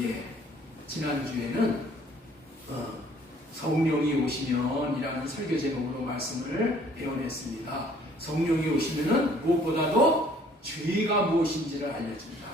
예, 지난주에는 성령이 오시면이라는 설교 제목으로 말씀을 배워냈습니다. 성령이 오시면은 무엇보다도 죄가 무엇인지를 알려준다.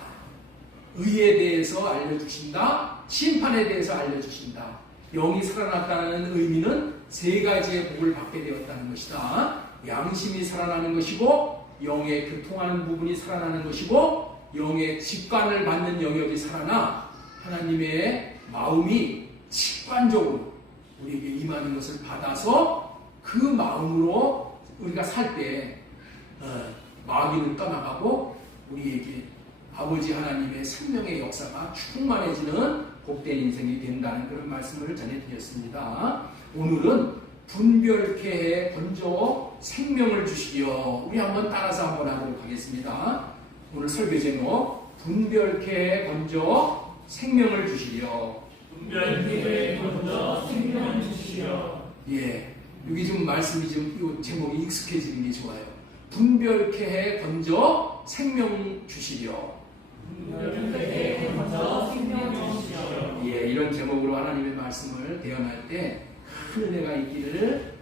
의에 대해서 알려주신다. 심판에 대해서 알려주신다. 영이 살아났다는 의미는 세 가지의 복을 받게 되었다는 것이다. 양심이 살아나는 것이고, 영의 교통하는 부분이 살아나는 것이고, 영의 직관을 받는 영역이 살아나 하나님의 마음이 직관적으로 우리에게 임하는 것을 받아서 그 마음으로 우리가 살 때 마귀는 떠나가고 우리에게 아버지 하나님의 생명의 역사가 충만해지는 복된 인생이 된다는 그런 말씀을 전해드렸습니다. 오늘은 분별케 해 건져 생명을 주시려. 우리 한번 따라서 한번 하도록 하겠습니다. 오늘 설교 제목 분별케 해 건져 생명을 주시려. 분별케 해 건져 생명을 주시려. 예, 여기 좀 말씀이 이 제목이 익숙해지는 게 좋아요. 분별케 해 건져 생명 주시려. 분별케 해 건져 생명 주시려. 예, 이런 제목으로 하나님의 말씀을 대언할 때 큰 은혜가 있기를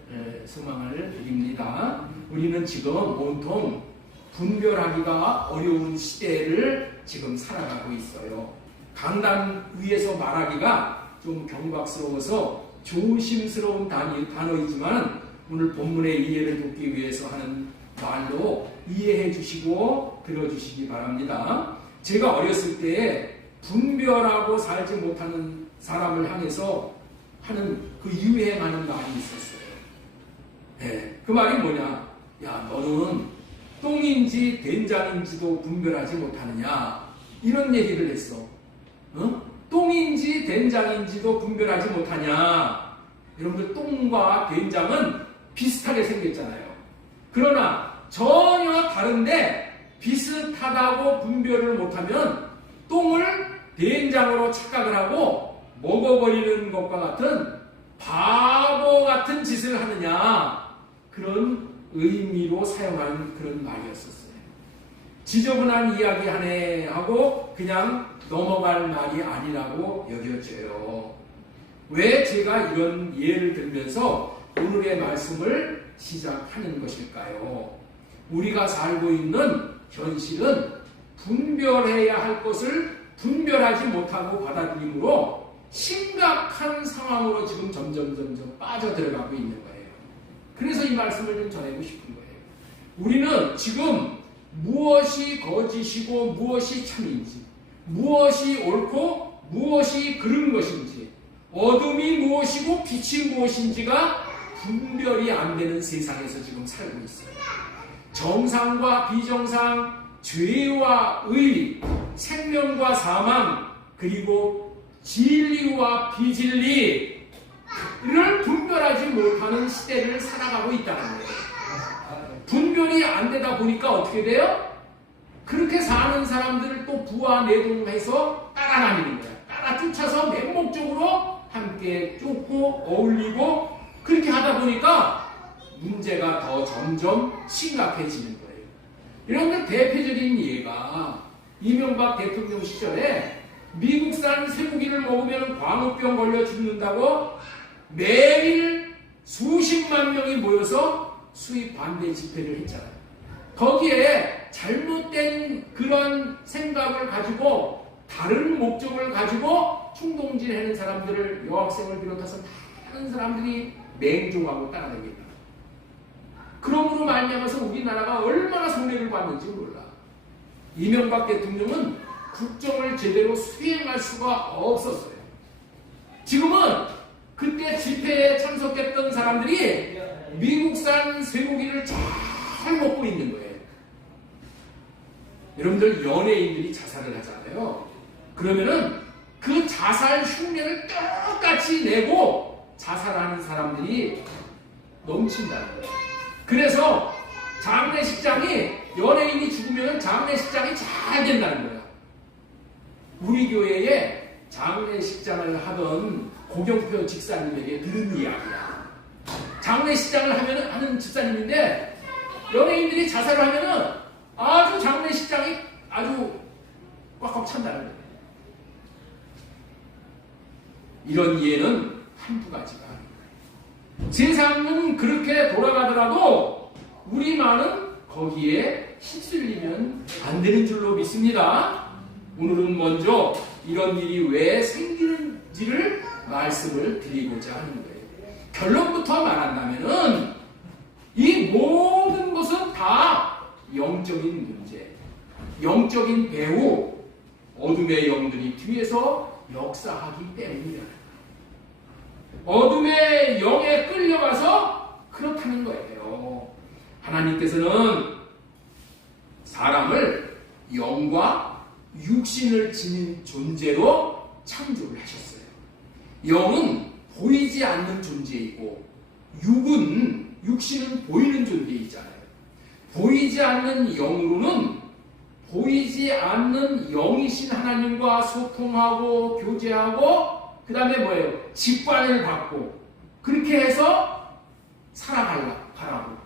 소망을 드립니다. 우리는 지금 온통 분별하기가 어려운 시대를 지금 살아가고 있어요. 강단 위에서 말하기가 좀 경박스러워서 조심스러운 단어이지만 오늘 본문의 이해를 돕기 위해서 하는 말로 이해해 주시고 들어주시기 바랍니다. 제가 어렸을 때 분별하고 살지 못하는 사람을 향해서 하는 그 유행하는 말이 있었어요. 네, 그 말이 뭐냐? 야, 너는 똥인지 된장인지도 분별하지 못하느냐? 이런 얘기를 했어. 똥인지 된장인지도 분별하지 못하냐? 여러분들 똥과 된장은 비슷하게 생겼잖아요. 그러나 전혀 다른데 비슷하다고 분별을 못하면 똥을 된장으로 착각을 하고 먹어버리는 것과 같은 바보 같은 짓을 하느냐, 그런 의미로 사용하는 그런 말이었었어요. 지저분한 이야기 하네 하고 그냥 넘어갈 말이 아니라고 여겨져요. 왜 제가 이런 예를 들면서 오늘의 말씀을 시작하는 것일까요? 우리가 살고 있는 현실은 분별해야 할 것을 분별하지 못하고 받아들이므로 심각한 상황으로 지금 점점 빠져들어가고 있는 거예요. 그래서 이 말씀을 좀 전하고 싶은 거예요. 우리는 지금 무엇이 거짓이고 무엇이 참인지, 무엇이 옳고 무엇이 그른 것인지, 어둠이 무엇이고 빛이 무엇인지가 분별이 안 되는 세상에서 지금 살고 있어요. 정상과 비정상, 죄와 의, 생명과 사망, 그리고 진리와 비진리를 분별하지 못하는 시대를 살아가고 있다는 거예요. 분별이 안 되다 보니까 어떻게 돼요? 그렇게 사는 사람들을 또 부와 내동해서 따라다니는 거예요. 따라 쫓아서 맹목적으로 함께 쫓고 어울리고 그렇게 하다 보니까 문제가 더 점점 심각해지는 거예요. 이런 대표적인 예가 이명박 대통령 시절에 미국산 쇠고기를 먹으면 광우병 걸려 죽는다고 매일 수십만 명이 모여서 수입 반대 집회를 했잖아요. 거기에 잘못된 그런 생각을 가지고 다른 목적을 가지고 충동질하는 사람들을, 여학생을 비롯해서 많은 사람들이 맹종하고 따라다닙니다. 그러므로 말미암아서 우리나라가 얼마나 손해를 봤는지 몰라. 이명박 대통령은 국정을 제대로 수행할 수가 없었어요. 지금은 그때 집회에 참석했던 사람들이 미국산 쇠고기를 잘 먹고 있는 거예요. 여러분들 연예인들이 자살을 하잖아요. 그러면은 그 자살 흉내를 똑같이 내고 자살하는 사람들이 넘친다는 거예요. 그래서 장례식장이, 연예인이 죽으면 장례식장이 잘 된다는 거예요. 우리 교회에 장례식장을 하던 고경표 집사님에게 들은 이야기야. 장례식장을 하는 집사님인데 연예인들이 자살을 하면은 아주 장례식장이 아주 꽉꽉 찬다는 거예요. 이런 이해는 한두 가지가 아닙니다. 세상은 그렇게 돌아가더라도 우리만은 거기에 휩쓸리면 안 되는 줄로 믿습니다. 오늘은 먼저 이런 일이 왜 생기는지를 말씀을 드리고자 하는 거예요. 결론부터 말한다면은 이 모든 것은 다 영적인 문제, 영적인 배후, 어둠의 영들이 뒤에서 역사하기 때문이다. 어둠의 영에 끌려가서 그렇다는 거예요. 하나님께서는 사람을 영과 육신을 지닌 존재로 창조를 하셨어요. 영은 보이지 않는 존재이고 육신은 보이는 존재이잖아요. 보이지 않는 영으로는 보이지 않는 영이신 하나님과 소통하고 교제하고 그 다음에 뭐예요? 직관을 받고 그렇게 해서 살아가라고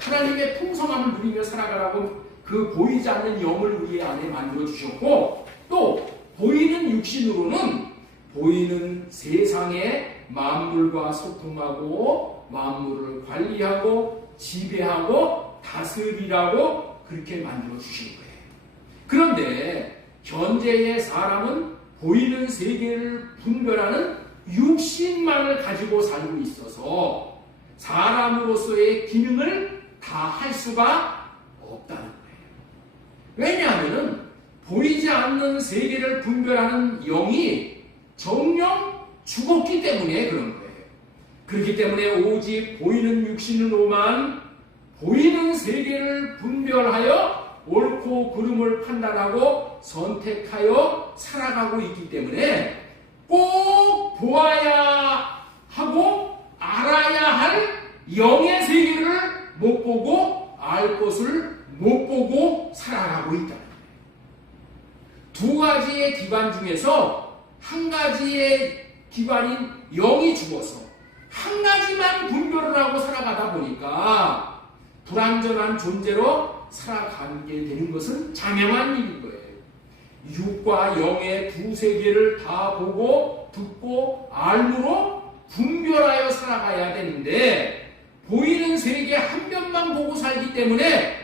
하나님의 풍성함을 누리며 살아가라고 그 보이지 않는 영을 우리 안에 만들어 주셨고 또 보이는 육신으로는 보이는 세상의 만물과 소통하고 만물을 관리하고 지배하고 다스리라고 그렇게 만들어 주신 거예요. 그런데 현재의 사람은 보이는 세계를 분별하는 육신만을 가지고 살고 있어서 사람으로서의 기능을 다 할 수가 없다는 거예요. 왜냐하면 보이지 않는 세계를 분별하는 영이 정령 죽었기 때문에 그런 거예요. 그렇기 때문에 오직 보이는 육신으로만 보이는 세계를 분별하여 옳고 그름을 판단하고 선택하여 살아가고 있기 때문에 꼭 보아야 하고 알아야 할 영의 세계를 못 보고 알 것을 못 보고 살아가고 있다. 두 가지의 기반 중에서 한 가지의 기반인 영이 죽어서 한 가지만 분별을 하고 살아가다 보니까 불완전한 존재로 살아가게 되는 것은 장명한 일인 거예요. 육과 영의 두 세계를 다 보고 듣고 알므로 분별하여 살아가야 되는데 보이는 세계 한 면만 보고 살기 때문에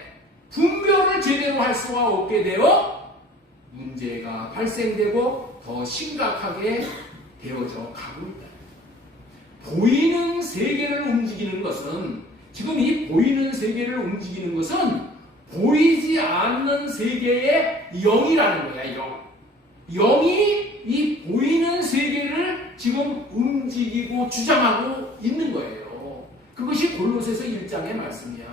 분별을 제대로 할 수가 없게 되어 문제가 발생되고 더 심각하게 되어져 가고 있다. 보이는 세계를 움직이는 것은 지금 이 보이는 세계를 움직이는 것은 보이지 않는 세계의 영이라는 거야. 영이 이 보이는 세계를 지금 움직이고 주장하고 있는 거예요. 그것이 골로새서 1장의 말씀이야.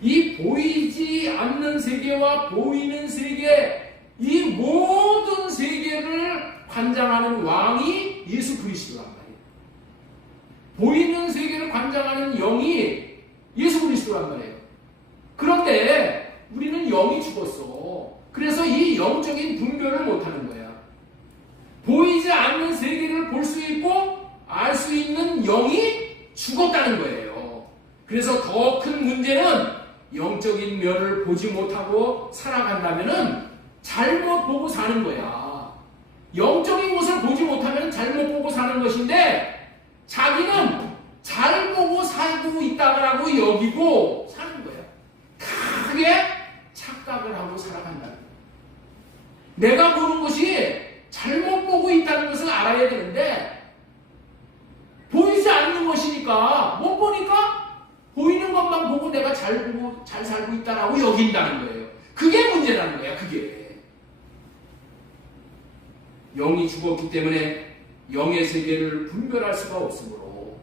이 보이지 않는 세계와 보이는 세계, 이 모든 세계를 관장하는 왕이 예수 그리스도란 말이에요. 보이는 세계를 관장하는 영이 예수 그리스도란 말이에요. 그런데 우리는 영이 죽었어. 그래서 이 영적인 분별을 못하는 거야. 보이지 않는 세계를 볼 수 있고 알 수 있는 영이 죽었다는 거예요. 그래서 더 큰 문제는 영적인 면을 보지 못하고 살아간다면 잘못 보고 사는 거야. 영적인 것을 보지 못하면 잘못 보고 사는 것인데 자기는 잘 보고 살고 있다고 여기고 사는 거야. 크게 착각을 하고 살아간다는 거야. 내가 보는 것이 잘못 보고 있다는 것을 알아야 되는데 보이지 않는 것이니까 못 보니까 보이는 것만 보고 내가 잘 보고 잘 살고 있다라고 여긴다는 거예요. 그게 문제라는 거야. 그게 영이 죽었기 때문에 영의 세계를 분별할 수가 없으므로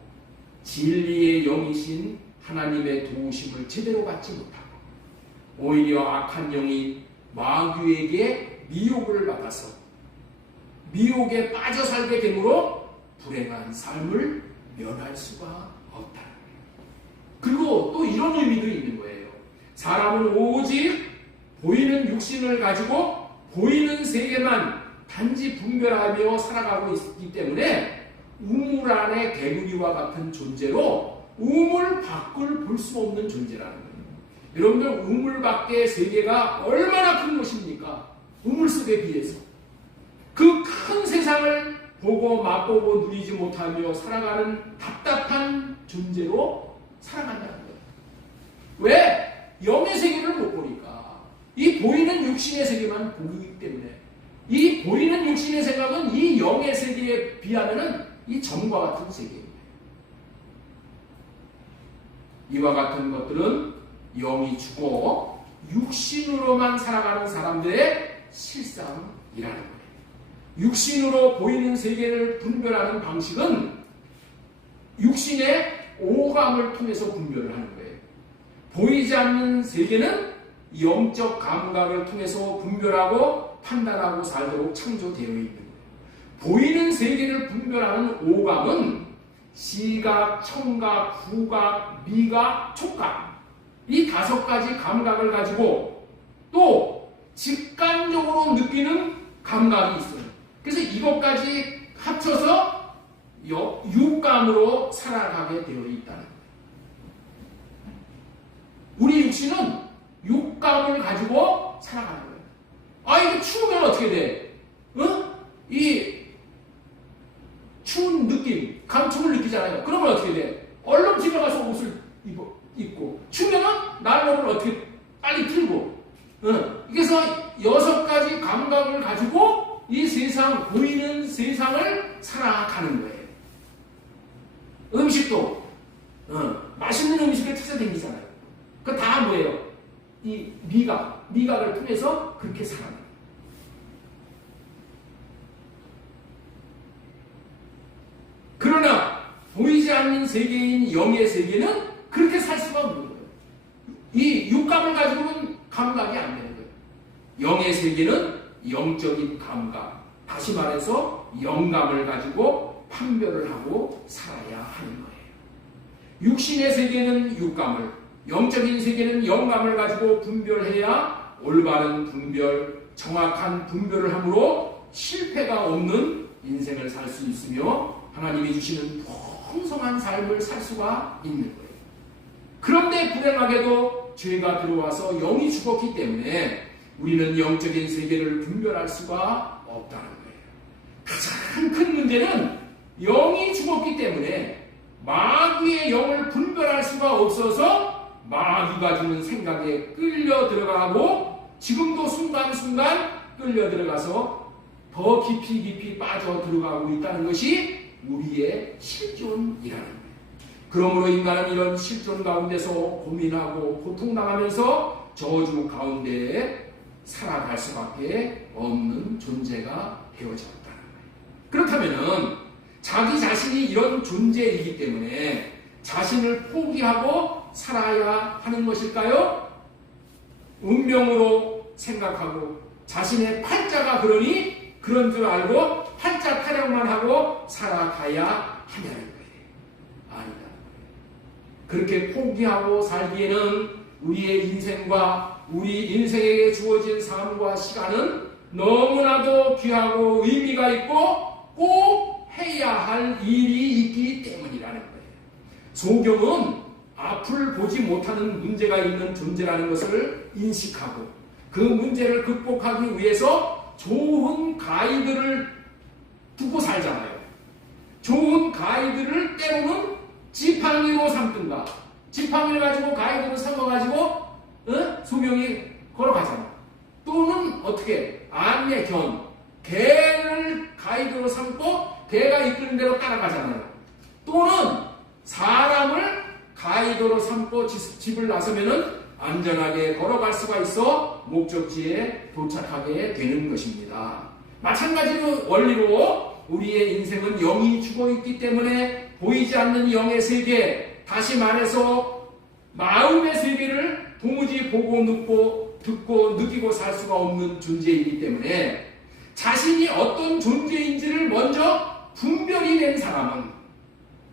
진리의 영이신 하나님의 도우심을 제대로 받지 못하고 오히려 악한 영이 마귀에게 미혹을 받아서 미혹에 빠져 살게 되므로 불행한 삶을 면할 수가 없다. 그리고 또 이런 의미도 있는 거예요. 사람은 오직 보이는 육신을 가지고 보이는 세계만 단지 분별하며 살아가고 있기 때문에 우물 안의 개구리와 같은 존재로 우물 밖을 볼 수 없는 존재라는 거예요. 여러분들 우물 밖의 세계가 얼마나 큰 것입니까? 우물 속에 비해서 그 큰 세상을 보고 맛보고 누리지 못하며 살아가는 답답한 존재로 살아간다는 거예요. 왜? 영의 세계를 못 보니까. 이 보이는 육신의 세계만 보기 때문에. 이 보이는 육신의 생각은 이 영의 세계에 비하면 이 점과 같은 세계입니다. 이와 같은 것들은 영이 죽어 육신으로만 살아가는 사람들의 실상이라는 거예요. 육신으로 보이는 세계를 분별하는 방식은 육신의 오감을 통해서 분별을 하는 거예요. 보이지 않는 세계는 영적 감각을 통해서 분별하고 판단하고 살도록 창조되어 있는 거예요. 보이는 세계를 분별하는 오감은 시각, 청각, 후각, 미각, 촉각 이 5가지 감각을 가지고 또 직관적으로 느끼는 감각이 있어요. 그래서 이것까지 합쳐서 육감으로 살아가게 되어 있다는 거예요. 우리 육신은 육감을 가지고 살아가는 거예요. 아, 이거 추우면 어떻게 돼? 이 추운 느낌, 감촉을 느끼잖아요. 그러면 어떻게 돼? 얼른 집에 가서 옷을 입고 추우면 난로를 어떻게 빨리 틀고 그래서 6가지 감각을 가지고 이 세상, 보이는 세상을 살아가는 거예요. 음식도 맛있는 음식을 찾아다니잖아요. 그 다 뭐예요? 이 미각을 통해서 그렇게 살아가는 거예요. 그러나 보이지 않는 세계인 영의 세계는 그렇게 살 수가 없는 거예요. 이 육감을 가지고는 감각이 안 되는 거예요. 영의 세계는 영적인 감각, 다시 말해서 영감을 가지고 판별을 하고 살아야 하는 거예요. 육신의 세계는 육감을, 영적인 세계는 영감을 가지고 분별해야 올바른 분별, 정확한 분별을 함으로 실패가 없는 인생을 살 수 있으며 하나님이 주시는 풍성한 삶을 살 수가 있는 거예요. 그런데 불행하게도 죄가 들어와서 영이 죽었기 때문에 우리는 영적인 세계를 분별할 수가 없다는 거예요. 가장 큰 문제는 영이 죽었기 때문에 마귀의 영을 분별할 수가 없어서 마귀가 주는 생각에 끌려 들어가고 지금도 순간순간 끌려 들어가서 더 깊이 빠져 들어가고 있다는 것이 우리의 실존이라는 거예요. 그러므로 인간은 이런 실존 가운데서 고민하고 고통당하면서 저주 가운데 살아갈 수밖에 없는 존재가 되어졌다는 거예요. 그렇다면 자기 자신이 이런 존재이기 때문에 자신을 포기하고 살아야 하는 것일까요? 운명으로 생각하고 자신의 팔자가 그러니 그런 줄 알고 팔자 타령만 하고 살아가야 하냐는 거예요. 아니다. 그렇게 포기하고 살기에는 우리의 인생과 우리 인생에게 주어진 삶과 시간은 너무나도 귀하고 의미가 있고 꼭 해야 할 일이 있기 때문이라는 거예요. 소경은 앞을 보지 못하는 문제가 있는 존재라는 것을 인식하고 그 문제를 극복하기 위해서 좋은 가이드를 두고 살잖아요. 좋은 가이드를 때로는 지팡이로 삼든가 지팡이를 가지고 가이드를 삼아가지고 소경이 걸어가잖아. 또는 어떻게 안내 개를 가이드로 삼고 개가 이끄는 대로 따라가잖아요. 또는 사람을 가이드로 삼고 집을 나서면은 안전하게 걸어갈 수가 있어 목적지에 도착하게 되는 것입니다. 마찬가지로 원리로 우리의 인생은 영이 죽어있기 때문에 보이지 않는 영의 세계, 다시 말해서 마음의 세계를 도무지 보고 듣고 느끼고 살 수가 없는 존재이기 때문에 자신이 어떤 존재인지를 먼저 분별이 된 사람은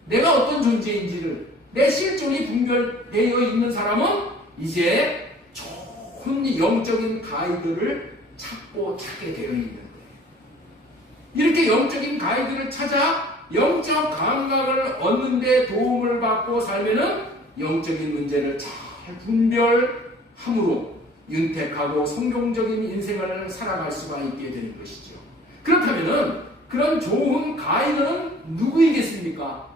내가 어떤 존재인지를 내 실존이 분별되어 있는 사람은 이제 좋은 영적인 가이드를 찾게 되어 있는 거예요. 이렇게 영적인 가이드를 찾아 영적 감각을 얻는 데 도움을 받고 살면은 영적인 문제를 잘 분별함으로 윤택하고 성공적인 인생을 살아갈 수가 있게 되는 것이죠. 그렇다면은 그런 좋은 가이드는 누구이겠습니까?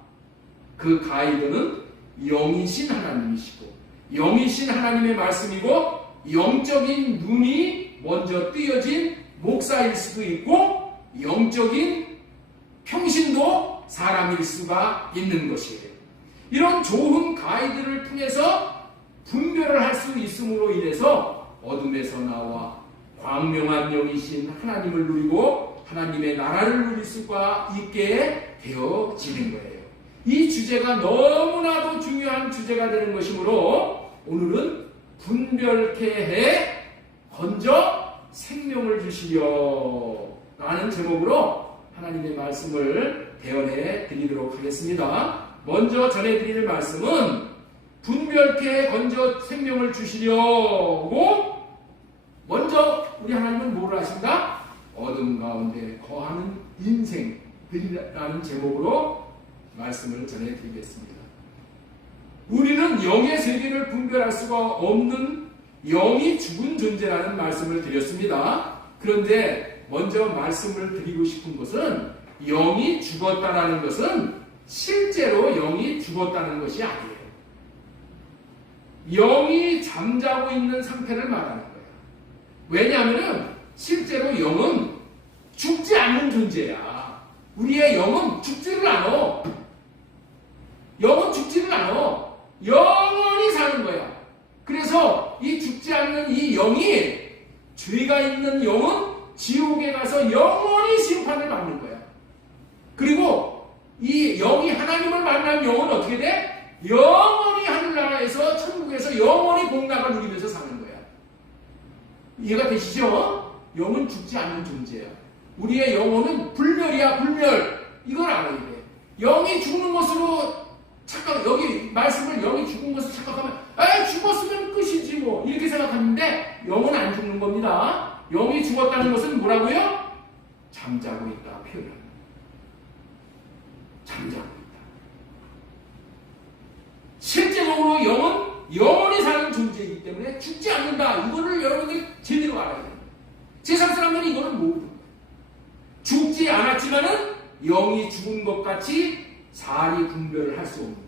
그 가이드는 영이신 하나님이시고 영이신 하나님의 말씀이고 영적인 눈이 먼저 뜨여진 목사일 수도 있고 영적인 평신도 사람일 수가 있는 것이에요. 이런 좋은 가이드를 통해서 분별을 할 수 있음으로 인해서 어둠에서 나와 광명한 영이신 하나님을 누리고 하나님의 나라를 누릴 수가 있게 되어지는 거예요. 이 주제가 너무나도 중요한 주제가 되는 것이므로 오늘은 분별케 해 건져 생명을 주시려 라는 제목으로 하나님의 말씀을 대언해 드리도록 하겠습니다. 먼저 전해드릴 말씀은 분별케 해 건져 생명을 주시려고 먼저 우리 하나님은 뭐를 하신다? 어둠 가운데 거하는 인생들이라는 제목으로 말씀을 전해드리겠습니다. 우리는 영의 세계를 분별할 수가 없는 영이 죽은 존재라는 말씀을 드렸습니다. 그런데 먼저 말씀을 드리고 싶은 것은 영이 죽었다라는 것은 실제로 영이 죽었다는 것이 아니에요. 영이 잠자고 있는 상태를 말하는 거예요. 왜냐하면 실제로 영은 죽지 않는 존재야. 우리의 영은 죽지를 않아. 영은 죽지를 않아. 영원히 사는 거야. 그래서 이 죽지 않는 이 영이 죄가 있는 영은 지옥에 가서 영원히 심판을 받는 거야. 그리고 이 영이 하나님을 만난 영은 어떻게 돼? 영원히 하늘나라에서 천국에서 영원히 복락을 누리면서 사는 거야. 이해가 되시죠? 영은 죽지 않는 존재야. 우리의 영혼은 불멸이야, 불멸. 이걸 알아야 돼. 영이 죽는 것으로 여기 말씀을 영이 죽은 것을 착각하면 죽었으면 끝이지 뭐 이렇게 생각하는데 영은 안 죽는 겁니다. 영이 죽었다는 것은 뭐라고요? 잠자고 있다 표현합니다. 잠자고 있다. 실제적으로 영은 영원히 사는 존재이기 때문에 죽지 않는다. 이거를 여러분이 제대로 알아야 돼요. 세상 사람들이 이거는 모르는 거예요. 죽지 않았지만은 영이 죽은 것 같이 사리 분별을 할 수 없는 거예요.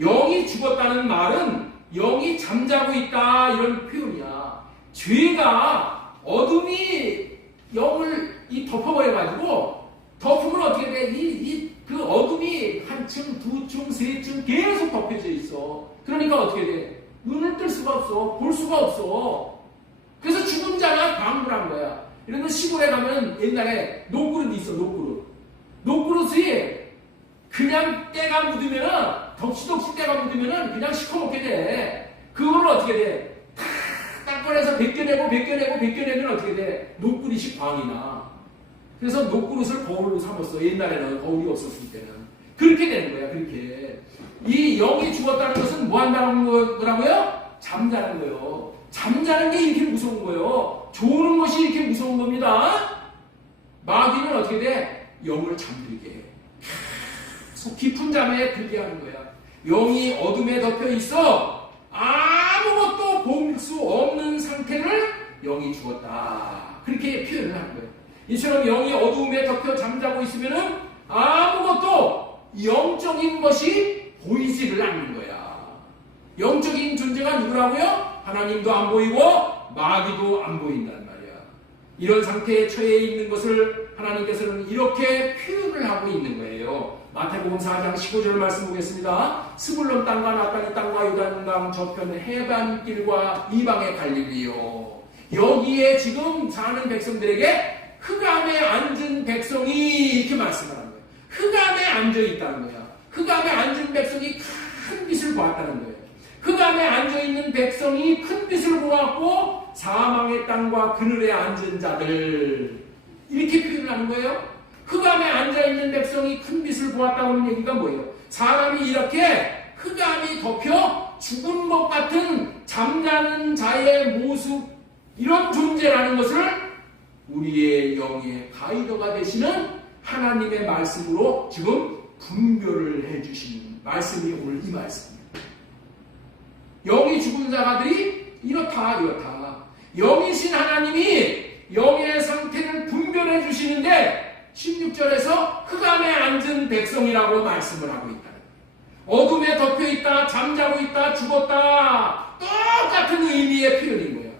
영이 죽었다는 말은 영이 잠자고 있다 이런 표현이야. 죄가 어둠이 영을 덮어버려가지고 덮으면 어떻게 돼? 그 어둠이 한 층, 두 층, 세 층 계속 덮여져 있어. 그러니까 어떻게 돼? 눈을 뜰 수가 없어. 볼 수가 없어. 그래서 죽은 자가 방불한 거야. 이런 거 시골에 가면 옛날에 녹그릇이 있어. 녹그릇이 그냥 때가 묻으면은 덕시덕시 때가 묻으면은 그냥 시커멓게 돼. 그걸 어떻게 돼? 딱 꺼내서 벗겨내면 어떻게 돼? 녹그릇이 광이 나. 그래서 녹그릇을 거울로 삼았어. 옛날에는 거울이 없었을 때는. 그렇게 되는 거야. 그렇게. 이 영이 죽었다는 것은 뭐 한다는 거라고요? 잠자는 거예요. 잠자는 게 이렇게 무서운 거예요. 조는 것이 이렇게 무서운 겁니다. 마귀는 어떻게 돼? 영을 잠들게 해. 깊은 잠에 들게 하는 거야. 영이 어둠에 덮여 있어 아무것도 볼 수 없는 상태를 영이 죽었다. 그렇게 표현을 하는 거예요. 이처럼 영이 어둠에 덮여 잠자고 있으면은 아무것도 영적인 것이 보이지를 않는 거야. 영적인 존재가 누구라고요? 하나님도 안 보이고 마귀도 안 보인단 말이야. 이런 상태에 처해 있는 것을 하나님께서는 이렇게 표현을 하고 있는 거예요. 마태복음 4장 15절 말씀 보겠습니다. 스불론 땅과 naphtali 땅과 요단강 저편 해변길과 이방의 갈릴리요. 여기에 지금 사는 백성들에게 흑암에 앉은 백성이 이렇게 말씀하는 거예요. 흑암에 앉아 있다는 거야. 흑암에 앉은 백성이 큰 빛을 보았다는 거예요. 흑암에 앉아 있는 백성이 큰 빛을 보았고 사망의 땅과 그늘에 앉은 자들 이렇게 표현하는 거예요. 흑암에 앉아있는 백성이 큰 빛을 보았다는 얘기가 뭐예요? 사람이 이렇게 흑암이 덮여 죽은 것 같은 잠자는 자의 모습 이런 존재라는 것을 우리의 영의 가이드가 되시는 하나님의 말씀으로 지금 분별을 해주시는 말씀이 오늘 이 말씀입니다. 영이 죽은 자가들이 이렇다. 영이신 하나님이 영의 상태를 분별해 주시는데 16절에서 흑암에 앉은 백성이라고 말씀을 하고 있다. 어둠에 덮여 있다, 잠자고 있다, 죽었다. 똑같은 의미의 표현인 거예요.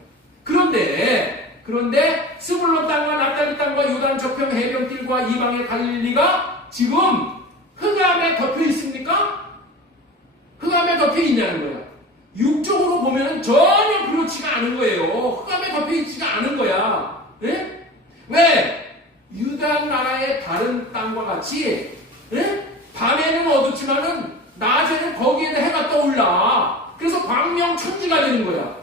그런데 스불론 땅과 납달리 땅과 요단 저평 해변길과 이방의 갈릴리가 지금 흑암에 덮여 있습니까? 흑암에 덮여 있냐는 거야. 육적으로 보면 전혀 그렇지가 않은 거예요. 흑암에 덮여 있지가 않은 거야. 네? 왜? 유다 나라의 다른 땅과 같이 밤에는 어둡지만은 낮에는 거기에는 해가 떠올라. 그래서 광명천지가 되는 거야.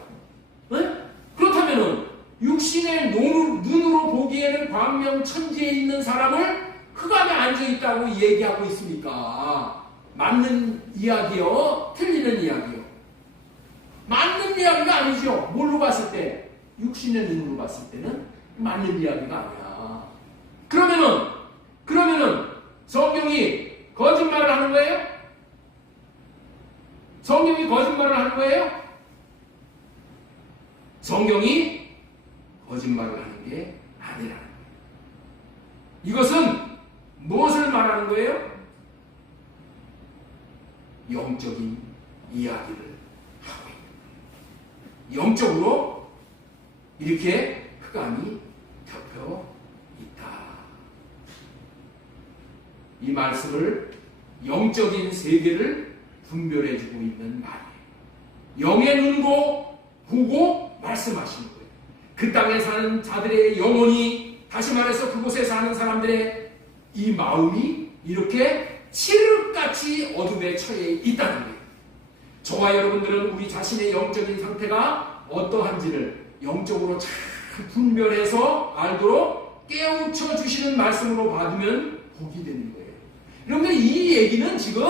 그렇다면은 육신의 눈으로 보기에는 광명천지에 있는 사람을 흑암에 앉아있다고 얘기하고 있습니까? 맞는 이야기요? 틀리는 이야기요? 맞는 이야기가 아니죠. 뭘로 봤을 때? 육신의 눈으로 봤을 때는 맞는 이야기가 아니야. 그러면은 성경이 거짓말을 하는 거예요? 성경이 거짓말을 하는 거예요? 성경이 거짓말을 하는 게 아니라는 거예요. 이것은 무엇을 말하는 거예요? 영적인 이야기를 하고 있는 거예요. 영적으로 이렇게 흑암이 덮여 있다. 이 말씀을 영적인 세계를 분별해주고 있는 말이에요. 영의 눈으로 보고 말씀하시는 거예요. 그 땅에 사는 자들의 영혼이, 다시 말해서 그곳에 사는 사람들의 이 마음이 이렇게 칠흑같이 어둠에 처해 있다는 거예요. 저와 여러분들은 우리 자신의 영적인 상태가 어떠한지를 영적으로 잘 분별해서 알도록 깨우쳐 주시는 말씀으로 받으면 복이 되는 거예요. 여러분들, 이 얘기는 지금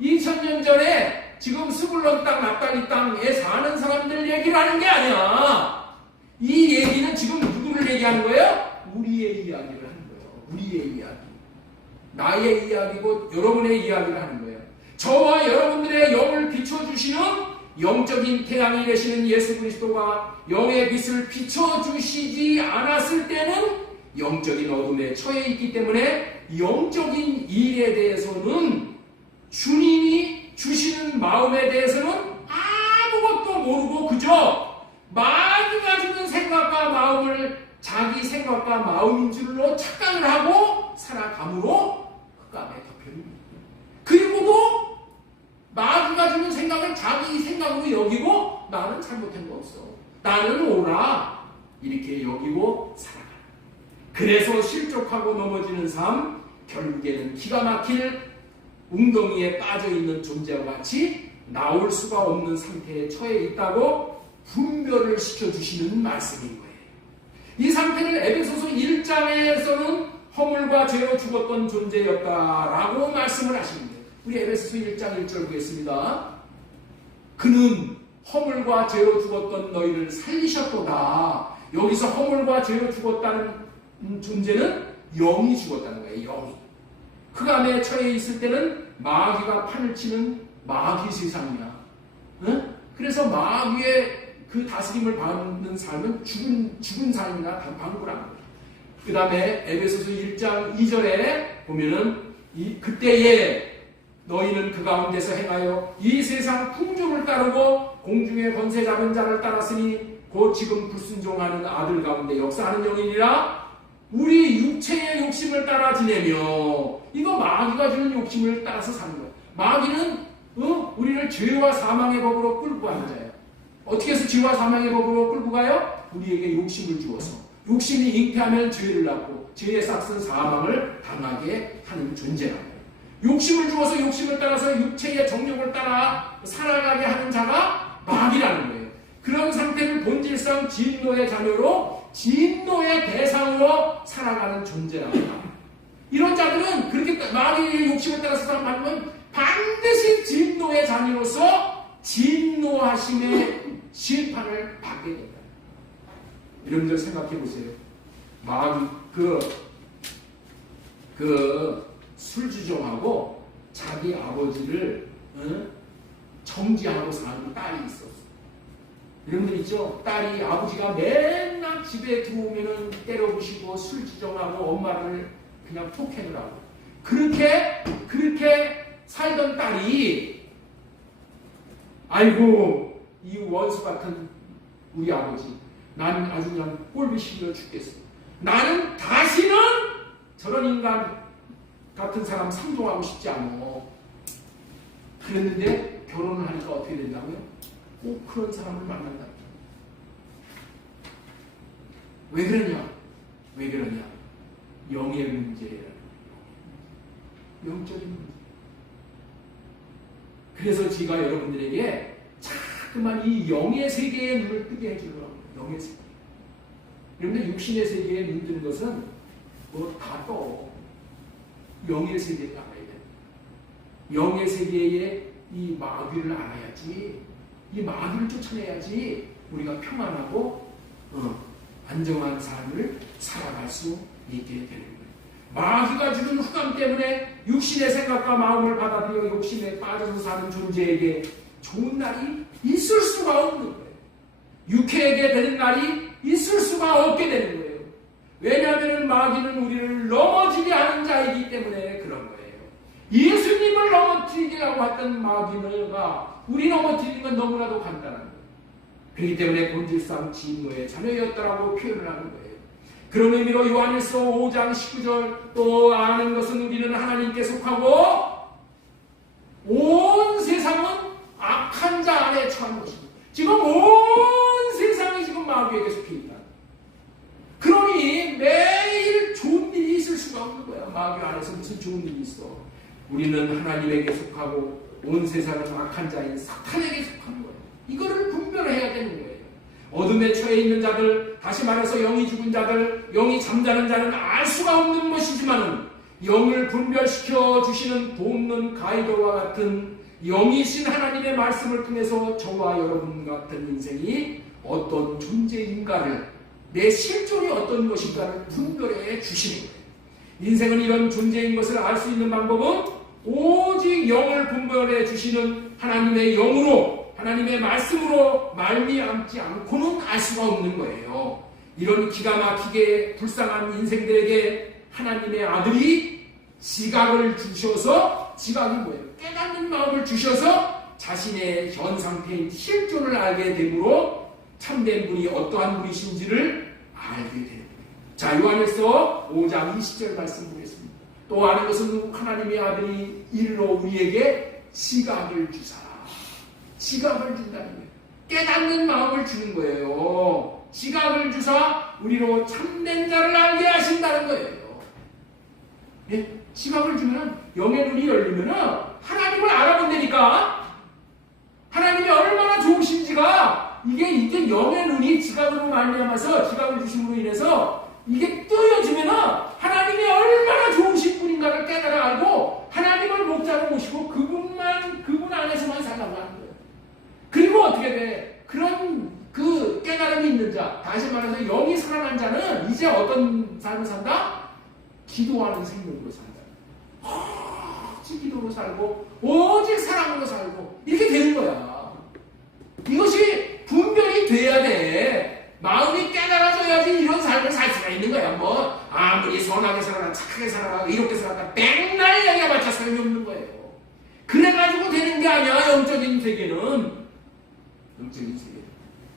2000년 전에 지금 스불론 땅, 납달리 땅에 사는 사람들 얘기를 하는 게 아니야. 이 얘기는 지금 누구를 얘기하는 거예요? 우리의 이야기를 하는 거예요. 우리의 이야기. 나의 이야기고 여러분의 이야기를 하는 거예요. 저와 여러분들의 영을 비춰주시는 영적인 태양이 되시는 예수 그리스도가 영의 빛을 비춰주시지 않았을 때는 영적인 어둠에 처해 있기 때문에 영적인 일에 대해서는, 주님이 주시는 마음에 대해서는 아무것도 모르고 그저 마귀가 주는 생각과 마음을 자기 생각과 마음인 줄로 착각을 하고 살아감으로 흑암에 덮여있는 거예요. 그리고도 마귀가 주는 생각을 자기 생각으로 여기고 나는 잘못한 거 없어, 나는 옳아, 이렇게 여기고 살아가요. 그래서 실족하고 넘어지는 삶, 결국에는 기가 막힐 웅덩이에 빠져있는 존재와 같이 나올 수가 없는 상태에 처해 있다고 분별을 시켜주시는 말씀인 거예요. 이 상태를 에베소서 1장에서는 허물과 죄로 죽었던 존재였다라고 말씀을 하시는 거예요. 우리 에베소서 1장 1절 보겠습니다. 그는 허물과 죄로 죽었던 너희를 살리셨도다. 여기서 허물과 죄로 죽었다는 존재는 영이 죽었다는 거예요. 영이. 흑암에 처해 있을 때는 마귀가 판을 치는 마귀 세상이야. 응? 그래서 마귀의 그 다스림을 받는 삶은 죽은 삶이나 방불한 거예요. 그 다음에 에베소서 1장 2절에 보면은 그때에 너희는 그 가운데서 행하여 이 세상 풍조를 따르고 공중의 권세 잡은 자를 따랐으니 곧 지금 불순종하는 아들 가운데 역사하는 영이니라. 우리 육체의 욕심을 따라 지내며, 이거 마귀가 주는 욕심을 따라서 사는 거예요. 마귀는 우리를 죄와 사망의 법으로 끌고 가는 자예요. 어떻게 해서 죄와 사망의 법으로 끌고 가요? 우리에게 욕심을 주어서, 욕심이 잉태하면 죄를 낳고 죄의 싹은 사망을 당하게 하는 존재라는 거예요. 욕심을 주어서 욕심을 따라서 육체의 정욕을 따라 살아가게 하는 자가 마귀라는 거예요. 그런 상태를 본질상 진노의 자녀로, 진노의 대상으로 살아가는 존재랍니다. 이런 자들은 그렇게 마귀의 욕심을 따라서 살아가면 반드시 진노의 자녀로서 진노하심의 심판을 받게 된다. 여러분들 생각해 보세요. 마귀 술주정하고 자기 아버지를 정지하고 사는 딸이 있었어. 여러분들 있죠? 딸이, 아버지가 맨날 집에 들어오면은 때려부시고 술주정하고 엄마를 그냥 폭행을 하고 그렇게 살던 딸이 아이고 이 원수 같은 우리 아버지 나는 아주 그냥 꼴비 싫어 죽겠어. 나는 다시는 저런 인간 같은 사람 상종하고 싶지 않아. 그랬는데 결혼을 하니까 어떻게 된다고요? 꼭 그런 사람을 만난다. 왜 그러냐? 영의 문제라는 거예요. 영적인 문제. 그래서 제가 여러분들에게 자꾸만 이 영의 세계에 눈을 뜨게 해주려고 합니다. 영의 세계. 여러분들 육신의 세계에 눈 뜨는 것은 뭐 다 떠. 영의 세계에 나가야 돼. 영의 세계에 이 마귀를 알아야지. 이 마귀를 쫓아내야지 우리가 평안하고 안정한 삶을 살아갈 수 있게 되는 거예요. 마귀가 주는 흑암 때문에 육신의 생각과 마음을 받아들여 욕심에 빠져서 사는 존재에게 좋은 날이 있을 수가 없는 거예요. 유쾌하게 되는 날이 있을 수가 없게 되는 거예요. 왜냐하면 마귀는 우리를 넘어지게 하는 자이기 때문에 그런 거예요. 예수님을 넘어뜨리게 하고 했던 마귀가 우리 넘어뜨리는 건 너무나도 간단한 거예요. 그렇기 때문에 본질상 진노의 자녀였다라고 표현을 하는 거예요. 그런 의미로 요한일서 5장 19절 또 아는 것은 우리는 하나님께 속하고 온 세상은 악한 자 안에 처한 것입니다. 지금 온 세상이 지금 마귀에게 속해 있다. 그러니 매일 좋은 일이 있을 수가 없는 거야. 마귀 안에서 무슨 좋은 일이 있어. 우리는 하나님에게 속하고 온 세상은 악한 자인 사탄에게 속하는 거예요. 이거를 분별해야 되는 거예요. 어둠에 처해 있는 자들, 다시 말해서 영이 죽은 자들, 영이 잠자는 자는 알 수가 없는 것이지만은 영을 분별시켜 주시는 돕는 가이드와 같은 영이신 하나님의 말씀을 통해서 저와 여러분 같은 인생이 어떤 존재인가를, 내 실존이 어떤 것인가를 분별해 주시는 거예요. 인생은 이런 존재인 것을 알 수 있는 방법은 오직 영을 분별해 주시는 하나님의 영으로, 하나님의 말씀으로 말미암지 않고는 알 수가 없는 거예요. 이런 기가 막히게 불쌍한 인생들에게 하나님의 아들이 지각을 주셔서, 지각이 뭐예요? 깨닫는 마음을 주셔서 자신의 현 상태인 실존을 알게 되므로 참된 분이 어떠한 분이신지를 알게 되는 거예요. 자, 요한일서 5장 20절 말씀 보겠습니다. 또 아는 것은 하나님의 아들이 이르러 우리에게 지각을 주사. 지각을 준다는 거예요. 깨닫는 마음을 주는 거예요. 지각을 주사 우리로 참된 자를 알게 하신다는 거예요. 예? 지각을 주면 영의 눈이 열리면 하나님을 알아본다니까. 하나님이 얼마나 좋으신지가 이게 영의 눈이 지각으로 말미암아서 지각을 주심으로 인해서 이게 뜨여지면 하나님이 얼마나 좋으신 분인가를 깨달아 알고 하나님을 목자로 모시고 그분 안에서만 살라고 하는 거예요. 그리고 어떻게 돼? 그런 그 깨달음이 있는 자, 다시 말해서 영이 살아난 자는 이제 어떤 삶을 산다? 기도하는 생명으로 산다. 오직 기도로 살고 오직 사랑으로 살고 이렇게 되는 거야. 이것이 분별이 돼야 돼. 마음이 깨달아져야지 이런 삶을 살 수가 있는 거야. 뭐 아무리 선하게 살아라, 착하게 살아라, 이렇게 살아라, 맨날 얘기해봤자 소용이 없는 거예요. 그래가지고 되는 게 아니야. 영적인 세계는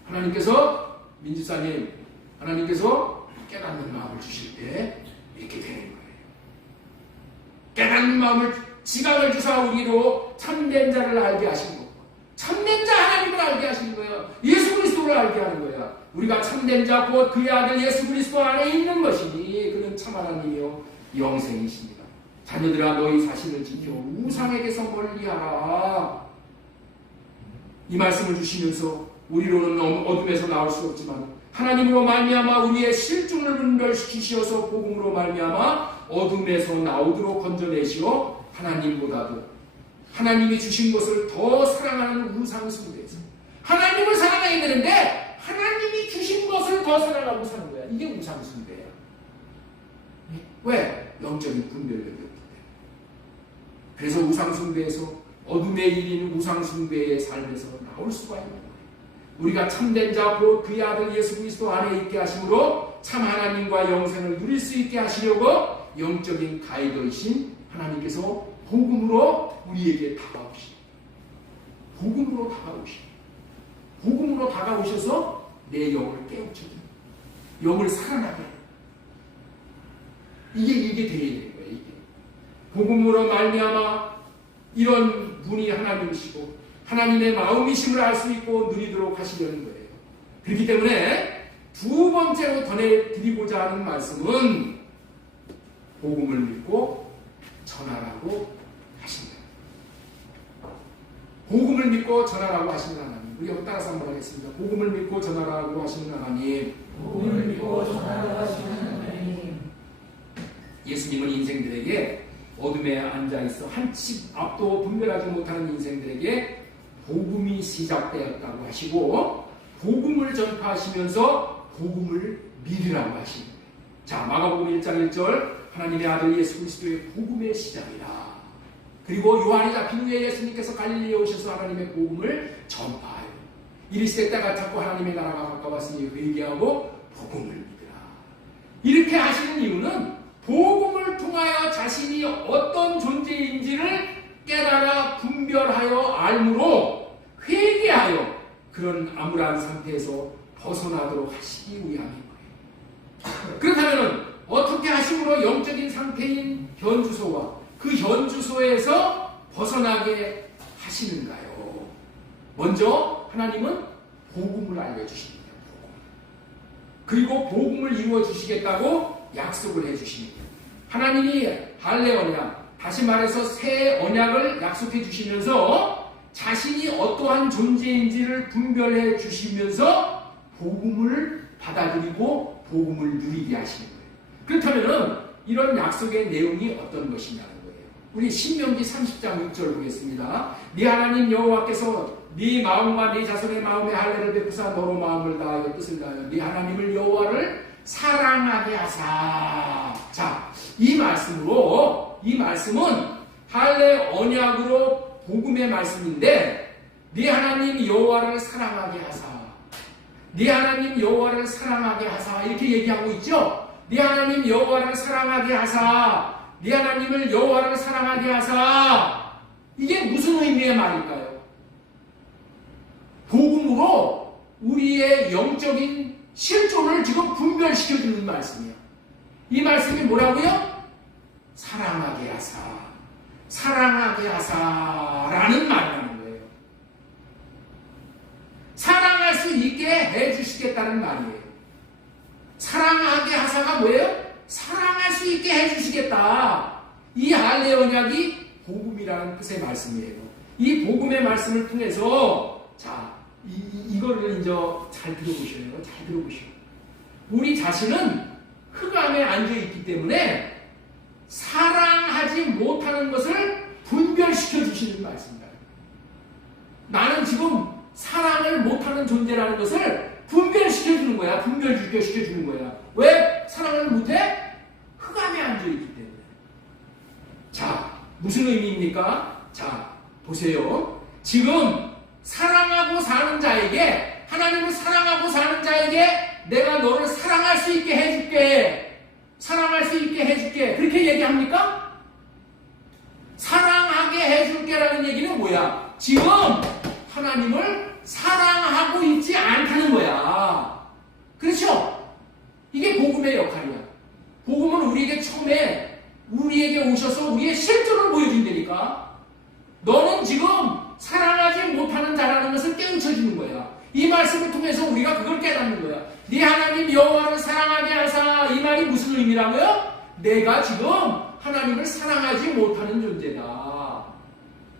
하나님께서, 민지사님, 하나님께서 깨닫는 마음을 주실 때 이렇게 되는 거예요. 깨닫는 마음을, 지각을 주사 우리로 참된 자를 알게 하신 거. 참된 자 하나님을 알게 하신 거예요. 예수 그리스도를 알게 하는 거야. 우리가 참된 자 곧 그의 아들 예수 그리스도 안에 있는 것이니 그는 참 하나님이요 영생이십니다. 자녀들아 너희 자신을 지켜 우상에게서 멀리하라. 이 말씀을 주시면서 우리로는 어둠에서 나올 수 없지만 하나님으로 말미암아 우리의 실존을 분별시키시어서 복음으로 말미암아 어둠에서 나오도록 건져내시어 하나님보다도 하나님이 주신 것을 더 사랑하는 우상 숭배에서 하나님을 사랑해야 되는데 하나님이 주신 것을 더 사랑하고 사는 거야. 이게 우상 숭배야. 왜? 영적인 분별력이 없기 때문에. 그래서 우상 숭배에서 어둠의 일인 우상 숭배의 삶에서 나올 수가 있는 거예요. 우리가 참된 자 곧 그의 아들 예수 그리스도 안에 있게 하심으로 참 하나님과 영생을 누릴 수 있게 하시려고 영적인 가이드이신 하나님께서 복음으로 우리에게 다가오시고, 복음으로 다가오셔서 내 영을 깨우쳐주는, 영을 살아나게 해요. 이게 되어야 되는 거예요. 이게 복음으로 말미암아 이런 분이 하나님이시고 하나님의 마음이심을 알 수 있고 누리도록 하시려는 거예요. 그렇기 때문에 두 번째로 전해드리고자 하는 말씀은 복음을 믿고 전하라고 하십니다. 복음을 믿고 전하라고 하시는 하나님. 우리 여기 따라서 한번 하겠습니다. 복음을 믿고 전하라고 하시는 하나님. 복음을 믿고 전하라고 하시는 하나님. 예수님은 인생들에게 어둠에 앉아있어 한치 앞도 분별하지 못하는 인생들에게 복음이 시작되었다고 하시고 복음을 전파하시면서 복음을 믿으라고 하십니다. 자, 마가복음 1장 1절 하나님의 아들 예수 그리스도의 복음의 시작이라. 그리고 요한이 잡힌 후에 예수님께서 갈릴리에 오셔서 하나님의 복음을 전파하여 이르시되 때가 찼고 하나님의 나라가 가까웠으니 회개하고 복음을 믿으라. 이렇게 하시는 이유는 복음을 통하여 자신이 어떤 존재인지를 깨달아 분별하여 알므로 회개하여 그런 암울한 상태에서 벗어나도록 하시기 위함인 거예요. 그렇다면 어떻게 하심으로 영적인 상태인 현주소와 그 현주소에서 벗어나게 하시는가요? 먼저 하나님은 복음을 알려주십니다. 그리고 복음을 이루어 주시겠다고 약속을 해주십니다. 하나님이 할례 언약, 다시 말해서 새 언약을 약속해 주시면서 자신이 어떠한 존재인지를 분별해 주시면서 복음을 받아들이고 복음을 누리게 하시는 거예요. 그렇다면 이런 약속의 내용이 어떤 것이냐는 거예요. 우리 신명기 30장 6절 보겠습니다. 네 하나님 여호와께서 네 마음과 네 자손의 마음에 할례를 베푸사 너로 마음을 다하여 뜻을 다하여 네 하나님을 여호와를 사랑하게 하사. 자, 이 말씀은 할례 언약으로 복음의 말씀인데 네 하나님 여호와를 사랑하게 하사, 네 하나님 여호와를 사랑하게 하사 이렇게 얘기하고 있죠. 네 하나님 여호와를 사랑하게 하사, 네 하나님을 여호와를 사랑하게 하사. 이게 무슨 의미의 말일까요? 복음으로 우리의 영적인 실존을 지금 분별시켜주는 말씀이에요. 이 말씀이 뭐라고요? 사랑하게 하사, 사랑하게 하사라는 말이라는 거예요. 사랑할 수 있게 해주시겠다는 말이에요. 사랑하게 하사가 뭐예요? 사랑할 수 있게 해주시겠다. 이 할례 언약이 복음이라는 뜻의 말씀이에요. 이 복음의 말씀을 통해서 자, 이거를 이제 잘 들어보셔요. 잘 들어보셔요. 우리 자신은 흑암에 앉아있기 때문에 사랑하지 못하는 것을 분별시켜 주시는 말씀입니다. 나는 지금 사랑을 못하는 존재라는 것을 분별시켜 주는 거야. 분별시켜 주는 거야. 왜 사랑을 못해? 흑암에 앉아있기 때문에. 자, 무슨 의미입니까? 자, 보세요. 지금 사랑하고 사는 자에게, 하나님을 사랑하고 사는 자에게 내가 너를 사랑할 수 있게 해줄게, 사랑할 수 있게 해줄게, 그렇게 얘기합니까? 사랑하게 해줄게라는 얘기는 뭐야? 지금 하나님을 사랑하고 있지 않다는 거야. 그렇죠? 이게 복음의 역할이야. 복음은 우리에게 처음에 우리에게 오셔서 우리의 실존을 보여준다니까. 너는 지금 사랑하지 못하는 자라는 것을 깨우쳐주는 거야. 이 말씀을 통해서 우리가 그걸 깨닫는 거야. 네 하나님 여호와를 사랑하게 하사. 이 말이 무슨 의미라고요? 내가 지금 하나님을 사랑하지 못하는 존재다.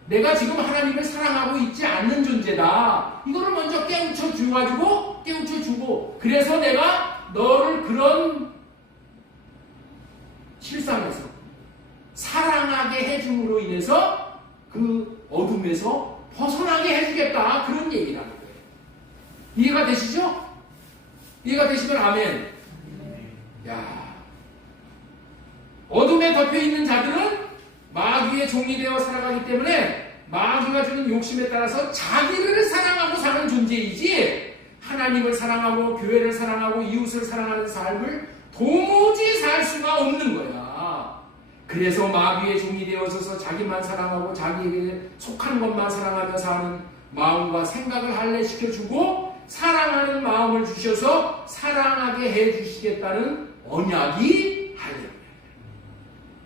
내가 지금 하나님을 사랑하고 있지 않는 존재다. 이거를 먼저 깨우쳐주고 그래서 내가 너를 그런 실상에서 사랑하게 해줌으로 인해서 그 어둠에서 벗어나게 해주겠다. 그런 얘기라는 거예요. 이해가 되시죠? 이해가 되시면 아멘. 야, 어둠에 덮여있는 자들은 마귀의 종이 되어 살아가기 때문에 마귀가 주는 욕심에 따라서 자기를 사랑하고 사는 존재이지 하나님을 사랑하고 교회를 사랑하고 이웃을 사랑하는 삶을 도무지 살 수가 없는 거야. 그래서 마귀의 종이 되어서서 자기만 사랑하고 자기에게 속한 것만 사랑하며 사는 마음과 생각을 할례시켜주고 사랑하는 마음을 주셔서 사랑하게 해주시겠다는 언약이 할례예요.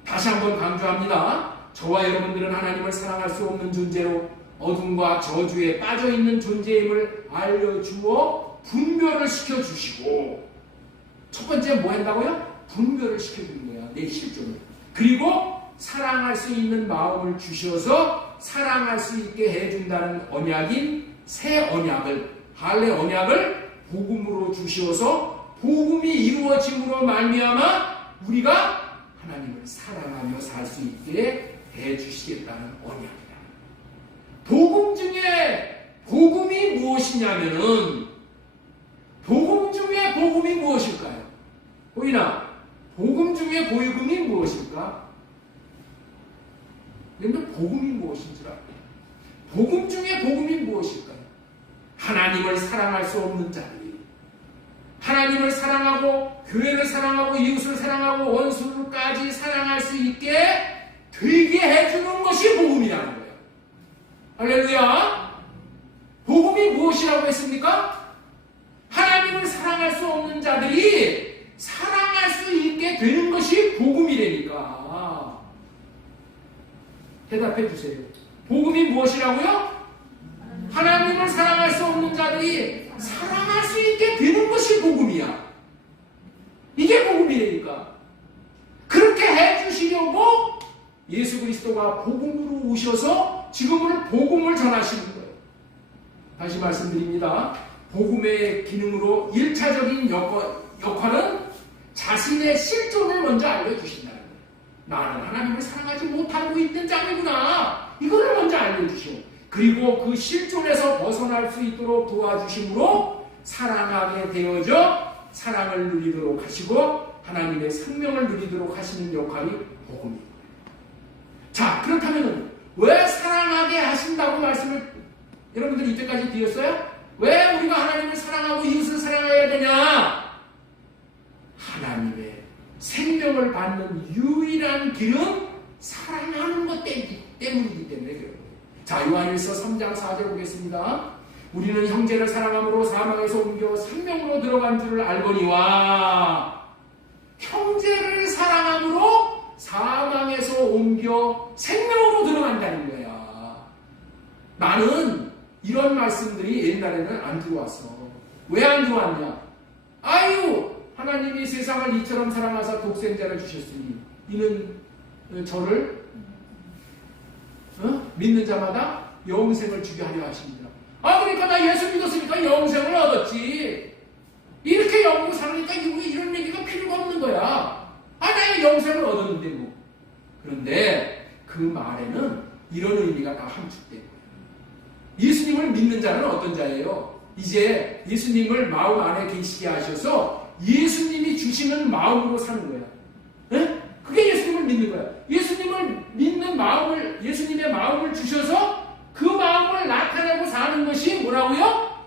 다시 한번 강조합니다. 저와 여러분들은 하나님을 사랑할 수 없는 존재로 어둠과 저주에 빠져있는 존재임을 알려주어 분별을 시켜주시고, 첫 번째 뭐 한다고요? 분별을 시켜주는 거야. 내 실존을. 그리고 사랑할 수 있는 마음을 주셔서 사랑할 수 있게 해준다는 언약인 새 언약을, 할례 언약을 복음으로 주셔서 복음이 이루어짐으로 말미암아 우리가 하나님을 사랑하며 살 수 있게 해주시겠다는 언약이다. 복음 중에 복음이 무엇이냐면은, 복음 중에 복음이 무엇일까요? 보이나? 복음 중에 복음이 무엇일까? 여러분들 복음이 무엇인지 알아요? 복음 중에 복음이 무엇일까요? 하나님을 사랑할 수 없는 자들이 하나님을 사랑하고 교회를 사랑하고 이웃을 사랑하고 원수까지 사랑할 수 있게 되게 해주는 것이 복음이라는 거예요. 할렐루야. 복음이 무엇이라고 했습니까? 하나님을 사랑할 수 없는 자들이 사랑할 수 있게 되는 것이 복음이라니까. 대답해 주세요. 복음이 무엇이라고요? 하나님을 사랑할 수 없는 자들이 사랑할 수 있게 되는 것이 복음이야. 이게 복음이라니까. 그렇게 해주시려고 예수 그리스도가 복음으로 오셔서 지금은 복음을 전하시는 거예요. 다시 말씀드립니다. 복음의 기능으로 1차적인 역할은 자신의 실존을 먼저 알려주신다는 거예요. 나는 하나님을 사랑하지 못하고 있는 자이구나. 이거를 먼저 알려주시고, 그리고 그 실존에서 벗어날 수 있도록 도와주심으로 사랑하게 되어져 사랑을 누리도록 하시고 하나님의 생명을 누리도록 하시는 역할이 복음입니다. 자, 그렇다면 왜 사랑하게 하신다고 말씀을 여러분들 이때까지 드렸어요? 왜 우리가 하나님을 사랑하고 이웃을 사랑해야 되냐? 하나님의 생명을 받는 유일한 길은 사랑하는 것 때문이기 때문에 그래요. 자, 요한일서 3장 4절 보겠습니다. 우리는 형제를 사랑함으로 사망에서 옮겨 생명으로 들어간 줄을 알거니와, 형제를 사랑함으로 사망에서 옮겨 생명으로 들어간다는 거야. 나는 이런 말씀들이 옛날에는 안 들어왔어. 왜 안 들어왔냐? 아유, 하나님이 세상을 이처럼 사랑하사 독생자를 주셨으니 이는 저를 믿는 자마다 영생을 주게 하려 하십니다. 아, 그러니까 나 예수 믿었으니까 영생을 얻었지. 이렇게 영으로 사니까 이런 얘기가 필요가 없는 거야. 아, 나 영생을 얻었는데 뭐. 그런데 그 말에는 이런 의미가 다 함축된 거예요. 예수님을 믿는 자는 어떤 자예요? 이제 예수님을 마음 안에 계시게 하셔서 예수님이 주시는 마음으로 사는 거야. 네? 그게 예수님을 믿는 거야. 예수님을 믿는 마음을, 예수님의 마음을 주셔서 그 마음을 나타내고 사는 것이 뭐라고요?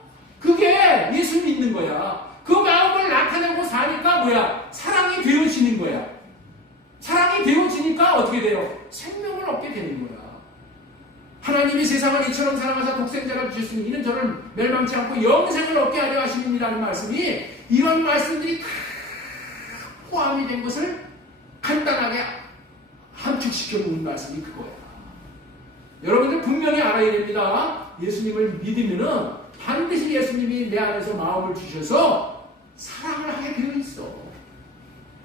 그게 예수 믿는 거야. 그 마음을 나타내고 사니까 뭐야? 사랑이 되어지는 거야. 사랑이 되어지니까 어떻게 돼요? 생명을 얻게 되는 거야. 하나님이 세상을 이처럼 사랑하사 독생자를 주셨으니 이는 저를 멸망치 않고 영생을 얻게 하려 하심이라는 말씀이, 이런 말씀들이 다 포함이 된 것을 간단하게 함축시켜 놓은 말씀이 그거야. 여러분들 분명히 알아야 됩니다. 예수님을 믿으면은 반드시 예수님이 내 안에서 마음을 주셔서 사랑을 하게 되어 있어.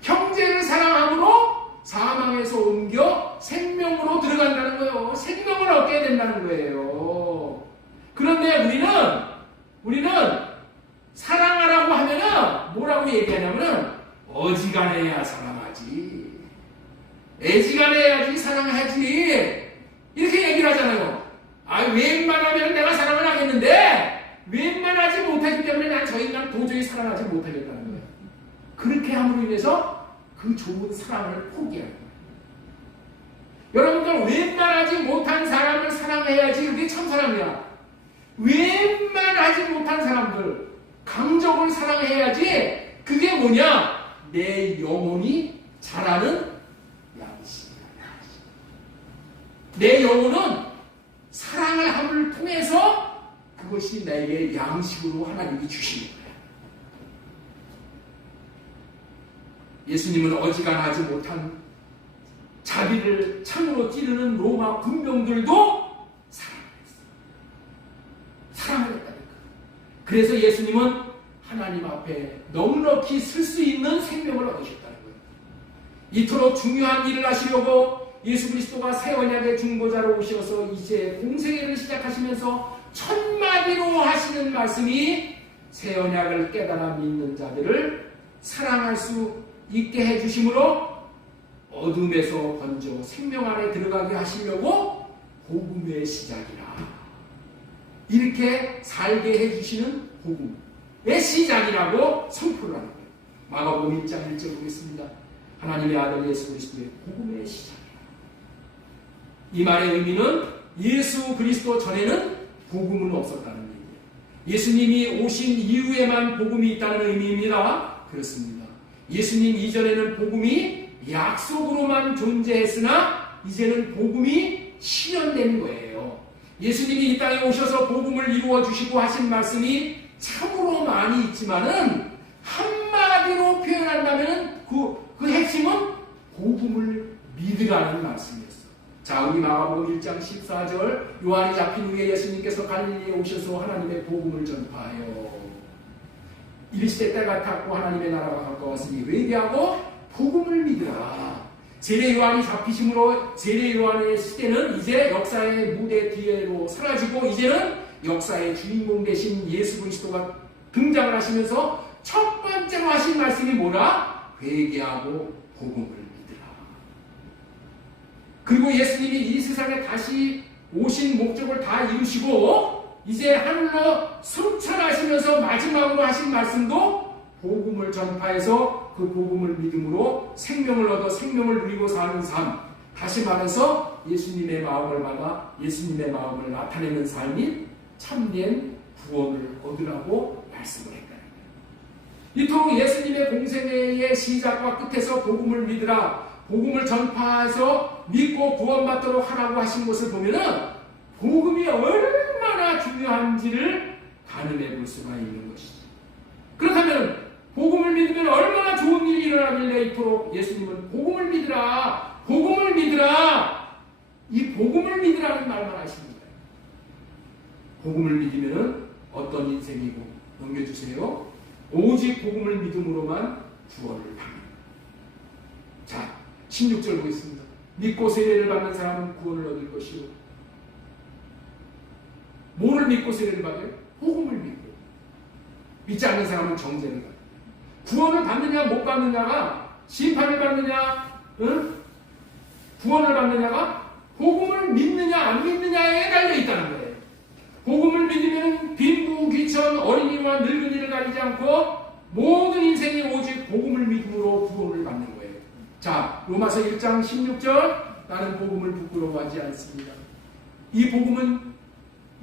형제를 사랑함으로 사망에서 옮겨 생명으로 들어간다는 거예요. 생명을 얻게 된다는 거예요. 그런데 우리는 사랑하라고 하면은 뭐라고 얘기하냐면은 어지간해야 사랑하지, 애지간해야지 사랑하지, 이렇게 얘기를 하잖아요. 아, 웬만하면 내가 사랑을 하겠는데 웬만하지 못하기 때문에 난 저 인간 도저히 사랑하지 못하겠다는 거예요. 그렇게 함으로 인해서 그 좋은 사랑을 포기하는 거예요. 여러분들, 웬만하지 못한 사람을 사랑해야지 그게 참 사랑이야. 웬만하지 못한 사람들, 강적을 사랑해야지. 그게 뭐냐? 내 영혼이 자라는 양식이야. 내 영혼은 사랑을 함을 통해서 그것이 나에게 양식으로 하나님이 주시는 거야. 예수님은 어지간하지 못한 자비를 창으로 찌르는 로마 군병들도 사랑을 했다니까. 그래서 예수님은 하나님 앞에 넉넉히 쓸 수 있는 생명을 얻으셨다는 거예요. 이토록 중요한 일을 하시려고 예수 그리스도가 새 언약의 중보자로 오셔서 이제 공생애를 시작하시면서 첫마디로 하시는 말씀이 새 언약을 깨달아 믿는 자들을 사랑할 수 있게 해주심으로 어둠에서 번져 생명 안에 들어가게 하시려고 복음의 시작이라. 이렇게 살게 해주시는 복음의 시작이라고 선포를 하는 거예요. 마가복음 1장 1절 보겠습니다. 하나님의 아들 예수 그리스도의 복음의 시작이라. 이 말의 의미는 예수 그리스도 전에는 복음은 없었다는 얘기예요. 예수님이 오신 이후에만 복음이 있다는 의미입니다. 그렇습니다. 예수님 이전에는 복음이 약속으로만 존재했으나 이제는 복음이 실현된 거예요. 예수님이 이 땅에 오셔서 복음을 이루어 주시고 하신 말씀이 참으로 많이 있지만은 한마디로 표현한다면 그 핵심은 복음을 믿으라는 말씀이었어요. 자, 우리 마가복음 1장 14절 요한이 잡힌 후에 예수님께서 갈릴리에 오셔서 하나님의 복음을 전파하여 이르시되 때가 탔고 하나님의 나라가 가까웠으니 회개하고 복음을 믿으라. 세례 요한이 잡히심으로 세례 요한의 시대는 이제 역사의 무대 뒤로 사라지고 이제는 역사의 주인공 되신 예수 그리스도가 등장을 하시면서 첫 번째로 하신 말씀이 뭐라? 회개하고 복음을 믿으라. 그리고 예수님이 이 세상에 다시 오신 목적을 다 이루시고 이제 하늘로 승천하시면서 마지막으로 하신 말씀도 복음을 전파해서 그 복음을 믿음으로 생명을 얻어 생명을 누리고 사는 삶, 다시 말해서 예수님의 마음을 받아 예수님의 마음을 나타내는 삶이 참된 구원을 얻으라고 말씀을 했다는 거예요. 이토록 예수님의 공생애의 시작과 끝에서 복음을 믿으라, 복음을 전파해서 믿고 구원받도록 하라고 하신 것을 보면은 복음이 얼마나 중요한지를 가늠해 볼 수가 있는 것이죠. 그렇다면 복음을 믿으면 얼마나 좋은 일이 일어나길래 이토록 예수님은 복음을 믿으라, 복음을 믿으라, 이 복음을 믿으라는 말만 하시는 거예요. 복음을 믿으면 어떤 인생이고, 넘겨주세요. 오직 복음을 믿음으로만 구원을 받는다. 자, 16절 보겠습니다. 믿고 세례를 받는 사람은 구원을 얻을 것이요. 뭐를 믿고 세례를 받아요? 복음을 믿고. 믿지 않는 사람은 정죄를 받아요. 구원을 받느냐 못 받느냐가, 심판을 받느냐, 구원을 받느냐가 복음을 믿느냐 안 믿느냐에 달려있다는 거예요. 복음을 믿으면 빈부, 귀천, 어린이와 늙은이를 가리지 않고 모든 인생이 오직 복음을 믿음으로 구원을 받는 거예요. 자, 로마서 1장 16절 나는 복음을 부끄러워하지 않습니다. 이 복음은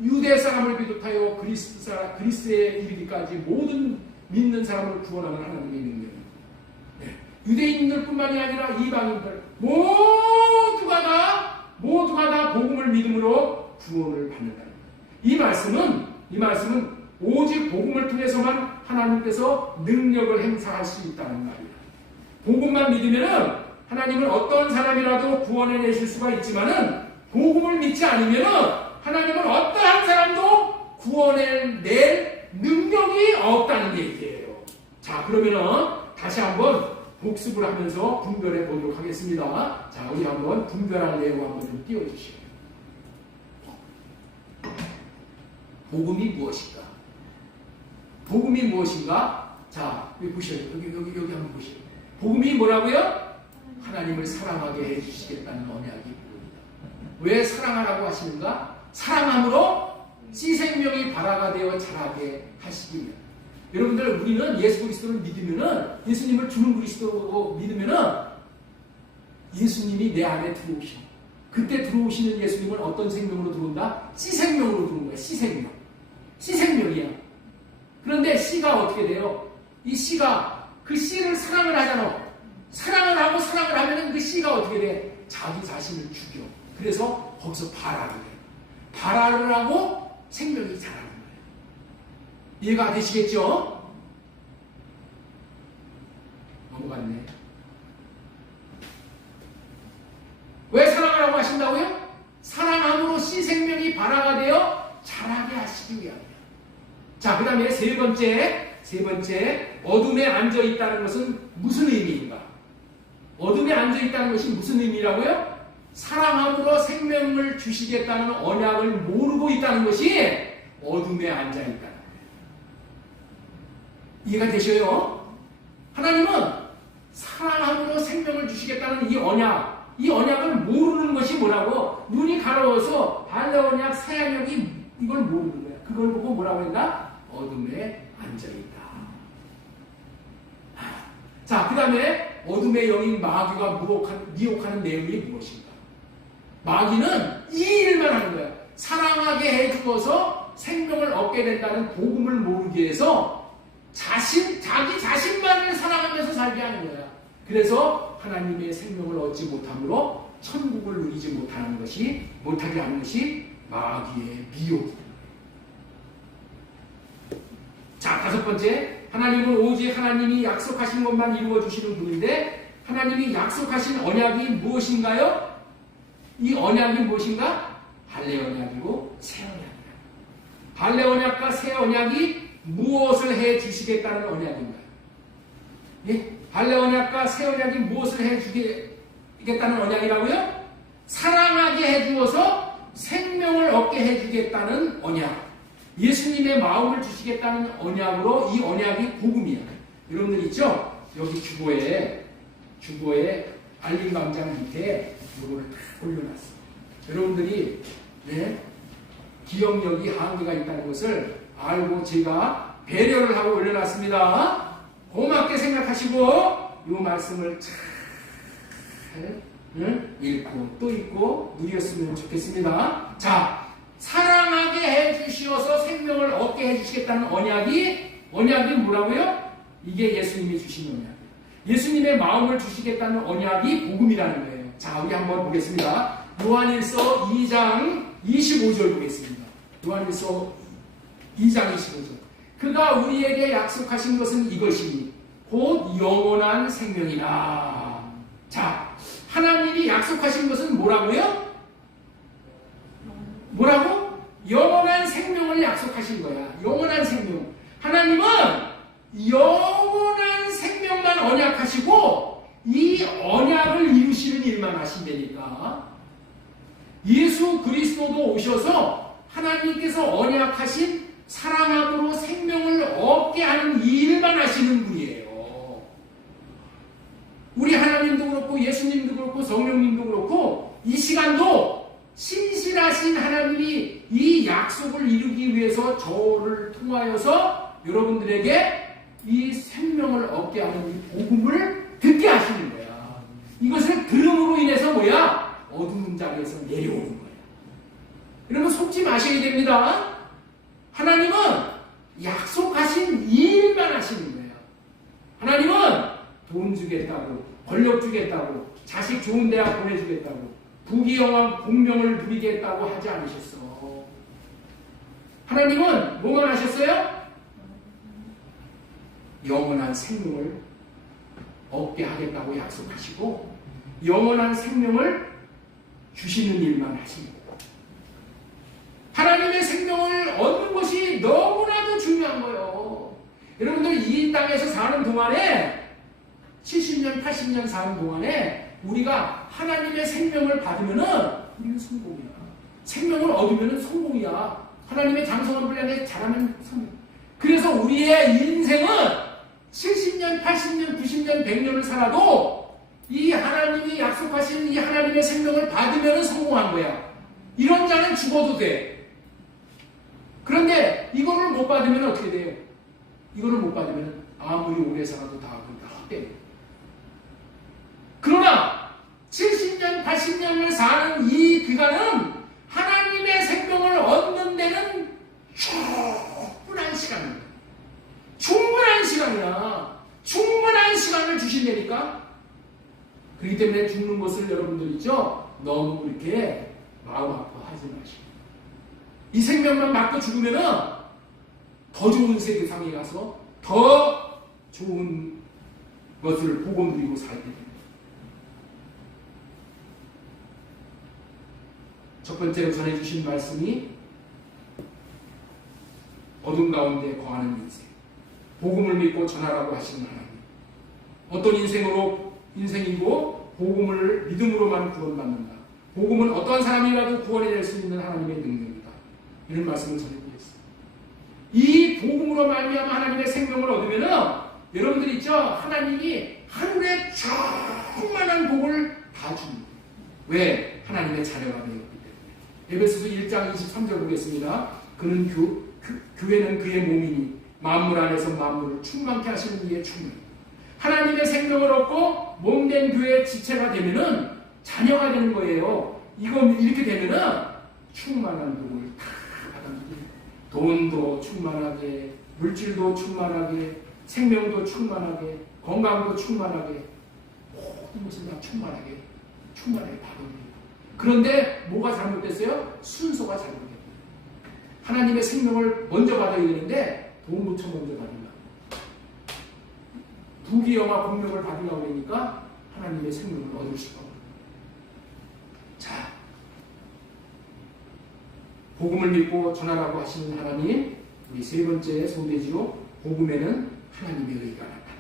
유대 사람을 비롯하여 그리스에 이르기까지 모든 믿는 사람을 구원하는 하나님의 능력입니다. 네. 유대인들뿐만이 아니라 이방인들 모두가 다 복음을 믿음으로 구원을 받는다. 이 말씀은 오직 복음을 통해서만 하나님께서 능력을 행사할 수 있다는 말이에요. 복음만 믿으면은 하나님은 어떤 사람이라도 구원해 내실 수가 있지만은 복음을 믿지 않으면은 하나님은 어떠한 사람도 구원해낼 능력이 없다는 얘기예요. 자, 그러면은 다시 한번 복습을 하면서 분별해 보도록 하겠습니다. 자, 우리 한번 분별할 내용 한번 좀 띄워주시죠. 복음이 무엇인가? 복음이 무엇인가? 자, 여기 보셔요. 여기 한번 보시죠. 복음이 뭐라고요? 하나님을 사랑하게 해주시겠다는 언약이 복음이다. 왜 사랑하라고 하시는가? 사랑함으로 씨 생명이 발화가 되어 자라게 하시기 위해. 여러분들, 우리는 예수 그리스도를 믿으면은, 예수님을 주는 그리스도로 믿으면은 예수님이 내 안에 들어오셔. 그때 들어오시는 예수님은 어떤 생명으로 들어온다? 씨 생명으로 들어온 거야. 씨 생명. 씨 생명이야. 그런데 C가 어떻게 돼요? 이 C가 그 C를 사랑을 하잖아. 사랑을 하고 사랑을 하면은 그 C가 어떻게 돼? 자기 자신을 죽여. 그래서 거기서 발화를 해요. 발화를 하고 생명이 자라는 거예요. 이해가 되시겠죠? 넘어갔네. 왜 사랑을 하고 하신다고요? 사랑함으로 씨 생명이 발화가 되어 자라게 하시기 위함이에요. 자, 그 다음에 세 번째, 어둠에 앉아 있다는 것은 무슨 의미인가? 어둠에 앉아 있다는 것이 무슨 의미라고요? 사랑함으로 생명을 주시겠다는 언약을 모르고 있다는 것이 어둠에 앉아 있다는 거예요. 이해가 되셔요? 하나님은 사랑함으로 생명을 주시겠다는 이 언약을 모르는 것이 뭐라고? 눈이 가려워서 발레 언약, 새 언약이 이걸 모르는 거야. 그걸 보고 뭐라고 했나? 어둠에 앉아 있다. 자, 그 다음에 어둠의 영인 마귀가 미혹하는 내용이 무엇인가? 마귀는 이 일만 하는 거야. 사랑하게 해주어서 생명을 얻게 된다는 복음을 모르기 위해서 자기 자신만을 사랑하면서 살게 하는 거야. 그래서 하나님의 생명을 얻지 못함으로 천국을 누리지 못하게 하는 것이 마귀의 미혹입니다. 자, 다섯 번째, 하나님은 오직 하나님이 약속하신 것만 이루어주시는 분인데 하나님이 약속하신 언약이 무엇인가요? 이 언약이 무엇인가? 할례 언약이고 새 언약이야. 할례 언약과 새 언약이 무엇을 해주시겠다는 언약인가요? 예? 할례 언약과 새 언약이 무엇을 해주겠다는 언약이라고요? 사랑하게 해주어서 생명을 얻게 해주겠다는 언약. 예수님의 마음을 주시겠다는 언약으로 이 언약이 복음이야. 여러분들 있죠? 여기 주보에 알림 광장 밑에 이거를 다 올려놨어. 여러분들이 기억력이 한계가 있다는 것을 알고 제가 배려를 하고 올려놨습니다. 고맙게 생각하시고 이 말씀을 잘 읽고 또 읽고 누렸으면 좋겠습니다. 자, 사랑하게 해주시어서 생명을 얻게 해주시겠다는 언약이 뭐라고요? 이게 예수님이 주신 언약이에요. 예수님의 마음을 주시겠다는 언약이 복음이라는 거예요. 자, 우리 한번 보겠습니다. 요한일서 2장 25절 보겠습니다. 요한일서 2장 25절. 그가 우리에게 약속하신 것은 이것이니 곧 영원한 생명이라. 자, 하나님이 약속하신 것은 뭐라고요? 뭐라고? 영원한 생명을 약속하신 거야. 영원한 생명. 하나님은 영원한 생명만 언약하시고 이 언약을 이루시는 일만 하신다니까. 예수 그리스도도 오셔서 하나님께서 언약하신 사랑함으로 생명을 얻게 하는 이 일만 하시는 분이에요. 우리 하나님도 그렇고 예수님도 그렇고 성령님도 그렇고 이 시간도 신실하신 하나님이 이 약속을 이루기 위해서 저를 통하여서 여러분들에게 이 생명을 얻게 하는 이 복음을 듣게 하시는 거야. 이것을 들음으로 인해서 뭐야? 어두운 자리에서 내려오는 거야. 여러분 속지 마셔야 됩니다. 하나님은 약속하신 일만 하시는 거예요. 하나님은 돈 주겠다고, 권력 주겠다고, 자식 좋은 대학 보내주겠다고, 부귀영화 공명을 누리겠다고 하지 않으셨어. 하나님은 뭐만 하셨어요? 영원한 생명을 얻게 하겠다고 약속하시고 영원한 생명을 주시는 일만 하십니다. 하나님의 생명을 얻는 것이 너무나도 중요한 거예요. 여러분들 이 땅에서 사는 동안에 70년, 80년 사는 동안에 우리가 하나님의 생명을 받으면은 우리는 성공이야. 생명을 얻으면은 성공이야. 하나님의 장성한 분량에 잘하면 성공. 그래서 우리의 인생은 70년, 80년, 90년, 100년을 살아도 이 하나님이 약속하신 이 하나님의 생명을 받으면은 성공한 거야. 이런 자는 죽어도 돼. 그런데 이거를 못 받으면 어떻게 돼요? 이거를 못 받으면 아무리 오래 살아도 다 헛되고. 그러나 70년, 80년을 사는 이 기간은 하나님의 생명을 얻는 데는 충분한 시간입니다. 생애니까. 그렇기 때문에 죽는 것을 여러분들 있죠? 너무 그렇게 마음 아파하지 마시고. 이 생명만 맞고 죽으면은 더 좋은 세계상에 가서 더 좋은 것을 복음 누리고 살게 됩니다. 첫 번째로 전해주신 말씀이 어둠 가운데 거하는 인생. 복음을 믿고 전하라고 하시는 하나님. 어떤 인생이고 복음을 믿음으로만 구원받는다. 복음은 어떠한 사람이라도 구원해낼 수 있는 하나님의 능력이다. 이런 말씀을 전해드렸습니다. 이 복음으로 말미암아 하나님의 생명을 얻으면은 여러분들 있죠? 하나님이 하늘에 충만한 복을 다 줍니다. 왜? 하나님의 자녀가 되었기 때문에. 에베소서 1장 23절 보겠습니다. 그는 교회는 그의 몸이니 만물 안에서 만물을 충만케 하시는 이의 충만. 하나님의 생명을 얻고 몸된 교회의 지체가 되면은 자녀가 되는 거예요. 이렇게 되면은 충만한 복을 다 받아들여요. 돈도 충만하게, 물질도 충만하게, 생명도 충만하게, 건강도 충만하게, 모든 것을 다 충만하게 받아들여요. 그런데 뭐가 잘못됐어요? 순서가 잘못됐어요. 하나님의 생명을 먼저 받아야 되는데 돈부터 먼저 받으려고. 부귀영화 공명을 받으려고 하니까 하나님의 생명을 얻을 수가 없어요. 자, 복음을 믿고 전하라고 하시는 하나님, 우리 세 번째 소대지요. 복음에는 하나님의 의가 나타난다.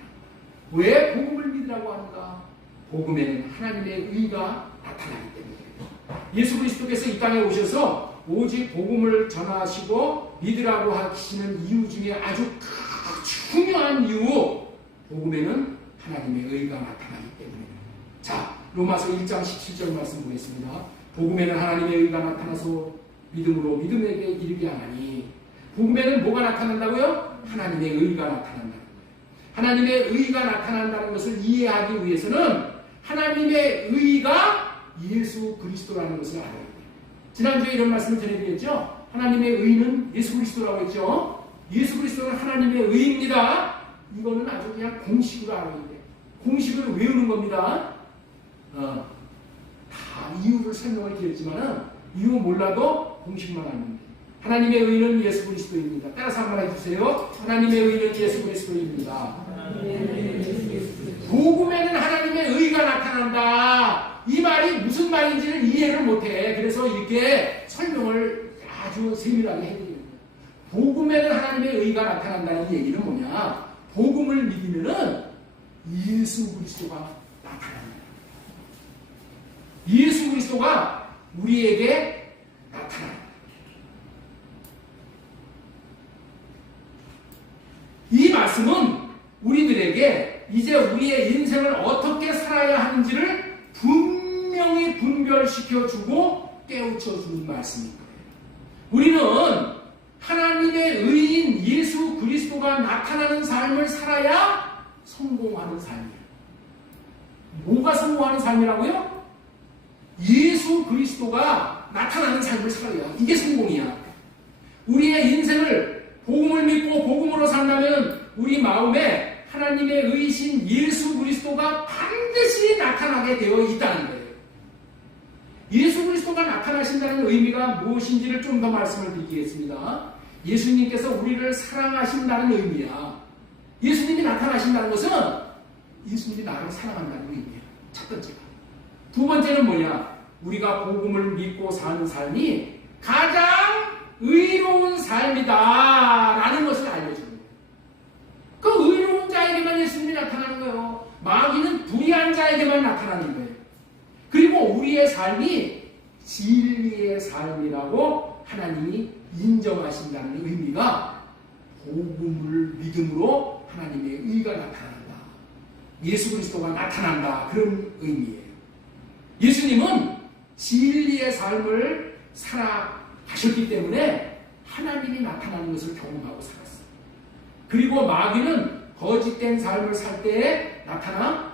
왜 복음을 믿으라고 하는가? 복음에는 하나님의 의가 나타나기 때문이에요. 예수 그리스도께서 이 땅에 오셔서 오직 복음을 전하시고 믿으라고 하시는 이유 중에 아주 중요한 이유, 복음에는 하나님의 의가 나타나기 때문입니다. 자, 로마서 1장 17절 말씀 보겠습니다. 복음에는 하나님의 의가 나타나서 믿음으로 믿음에게 이르게 하나니. 복음에는 뭐가 나타난다고요? 하나님의 의가 나타난다는 거예요. 하나님의 의가 나타난다는 것을 이해하기 위해서는 하나님의 의가 예수 그리스도라는 것을 알아야 돼요. 지난주에 이런 말씀을 전해드렸죠? 하나님의 의는 예수 그리스도라고 했죠? 예수 그리스도는 하나님의 의입니다. 이거는 아주 그냥 공식으로 알아야 돼. 공식을 외우는 겁니다. 다 이유를 설명을 드렸지만은 이유 몰라도 공식만 알면 돼. 하나님의 의는 예수 그리스도입니다. 따라서 한번 해주세요. 하나님의 의는 예수 그리스도입니다. 복음에는 하나님의 의가 나타난다. 이 말이 무슨 말인지를 이해를 못해. 그래서 이렇게 설명을 아주 세밀하게 해드립니다. 복음에는 하나님의 의가 나타난다는 얘기는 뭐냐? 복음을 믿으면은 예수 그리스도가 나타납니다. 예수 그리스도가 우리에게 나타납니다. 이 말씀은 우리들에게 이제 우리의 인생을 어떻게 살아야 하는지를 분명히 분별시켜주고 깨우쳐주는 말씀인 거예요. 우리는 하나님의 의인 예수 그리스도가 나타나는 삶을 살아야 성공하는 삶이에요. 뭐가 성공하는 삶이라고요? 예수 그리스도가 나타나는 삶을 살아야. 이게 성공이야. 우리의 인생을 복음을 믿고 복음으로 산다면 우리 마음에 하나님의 의신 예수 그리스도가 반드시 나타나게 되어 있다는 거예요. 예수 그리스도가 나타나신다는 의미가 무엇인지를 좀 더 말씀을 드리겠습니다. 예수님께서 우리를 사랑하신다는 의미야. 예수님이 나타나신다는 것은 예수님이 나를 사랑한다는 의미야. 첫 번째가. 두 번째는 뭐냐? 우리가 복음을 믿고 사는 삶이 가장 의로운 삶이다 라는 것을 알려주는 거예요. 그 의로운 자에게만 예수님이 나타나는 거예요. 마귀는 불의한 자에게만 나타나는 거예요. 그리고 우리의 삶이 진리의 삶이라고 하나님이 인정하신다는 의미가 복음을 믿음으로 하나님의 의가 나타난다. 예수 그리스도가 나타난다. 그런 의미예요. 예수님은 진리의 삶을 살아가셨기 때문에 하나님이 나타나는 것을 경험하고 살았어요. 그리고 마귀는 거짓된 삶을 살 때에 나타나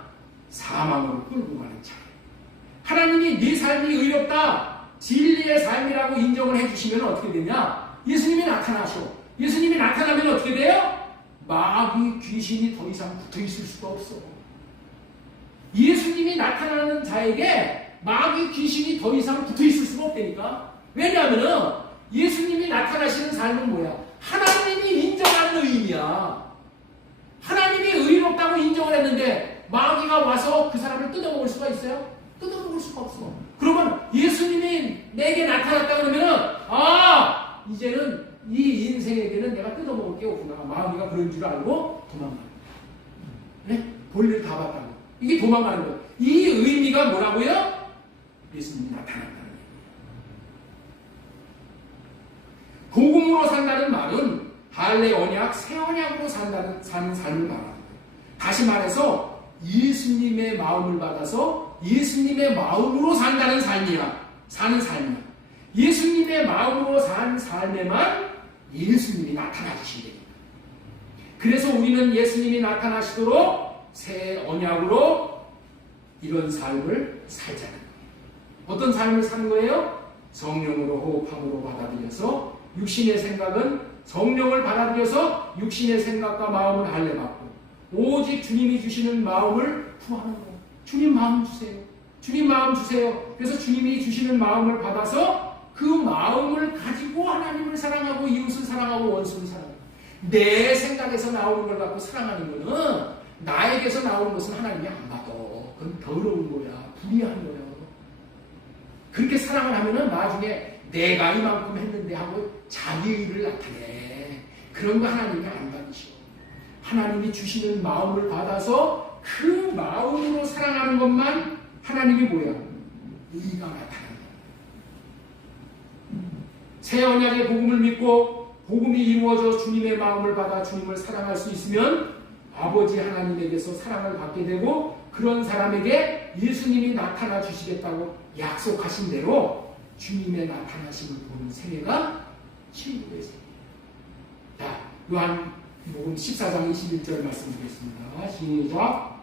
사망으로 끌고 가는 자. 하나님이 네 삶이 의롭다, 진리의 삶이라고 인정을 해주시면 어떻게 되냐? 예수님이 나타나셔. 예수님이 나타나면 어떻게 돼요? 마귀 귀신이 더 이상 붙어있을 수가 없어. 나타나는 자에게 마귀 귀신이 더 이상 붙어 있을 수가 없다니까. 왜냐하면은 예수님이 나타나시는 삶은 뭐야? 하나님이 인정하는 의인이야. 하나님이 의롭다고 인정을 했는데 마귀가 와서 그 사람을 뜯어먹을 수가 있어요? 뜯어먹을 수가 없어. 그러면 예수님이 내게 나타났다 그러면은 이제는 이 인생에게는 내가 뜯어먹을 게 없구나. 마귀가 그런 줄 알고 도망가는 거야. 네? 볼일 다 봤다고. 이게 도망가는 거야. 이 의미가 뭐라고요? 예수님이 나타났다는 얘기예요. 복음으로 산다는 말은 할례 언약, 새 언약으로 사는 삶을 말하는 거예요. 다시 말해서 예수님의 마음을 받아서 예수님의 마음으로 산다는 삶이야. 사는 삶이야. 예수님의 마음으로 산 삶에만 예수님이 나타나주신다니까. 그래서 우리는 예수님이 나타나시도록 새 언약으로 이런 삶을 살자는 거예요. 어떤 삶을 사는 거예요? 성령으로 호흡함으로 받아들여서 육신의 생각은 성령을 받아들여서 육신의 생각과 마음을 할례받고 오직 주님이 주시는 마음을 구하는 거예요. 주님 마음 주세요. 주님 마음 주세요. 그래서 주님이 주시는 마음을 받아서 그 마음을 가지고 하나님을 사랑하고 이웃을 사랑하고 원수를 사랑하고 내 생각에서 나오는 걸 갖고 사랑하는 거는 나에게서 나오는 것은 하나님이 안 받아. 그건 더러운 거야. 불의한 거야. 그렇게 사랑을 하면은 나중에 내가 이만큼 했는데 하고 자기의를 나타내. 그런 거 하나님이 안 받으셔. 하나님이 주시는 마음을 받아서 그 마음으로 사랑하는 것만 하나님이 뭐야? 의가 나타난다. 새 언약의 복음을 믿고 복음이 이루어져 주님의 마음을 받아 주님을 사랑할 수 있으면 아버지 하나님에게서 사랑을 받게 되고 그런 사람에게 예수님이 나타나 주시겠다고 약속하신 대로 주님의 나타나심을 보는 생애가 친구의 생애. 자, 요한복음 14장 21절 말씀드리겠습니다. 시작.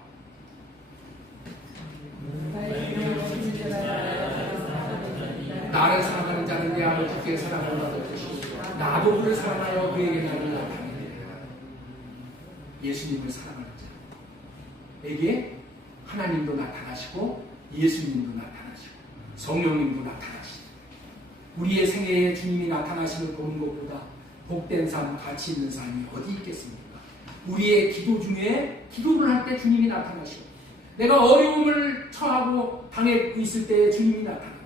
나를 사랑하는 자는 내 아버지께 사랑을 받을 것이고 나도 그를 사랑하여 그에게 나를 나타내리라. 예수님을 사랑하는 자에게 하나님도 나타나시고 예수님도 나타나시고 성령님도 나타나시고 우리의 생애에 주님이 나타나심을 보는 것보다 복된 삶, 가치 있는 삶이 어디 있겠습니까? 우리의 기도 중에 기도를 할 때 주님이 나타나시고 내가 어려움을 처하고 당해 있을 때 주님이 나타나시고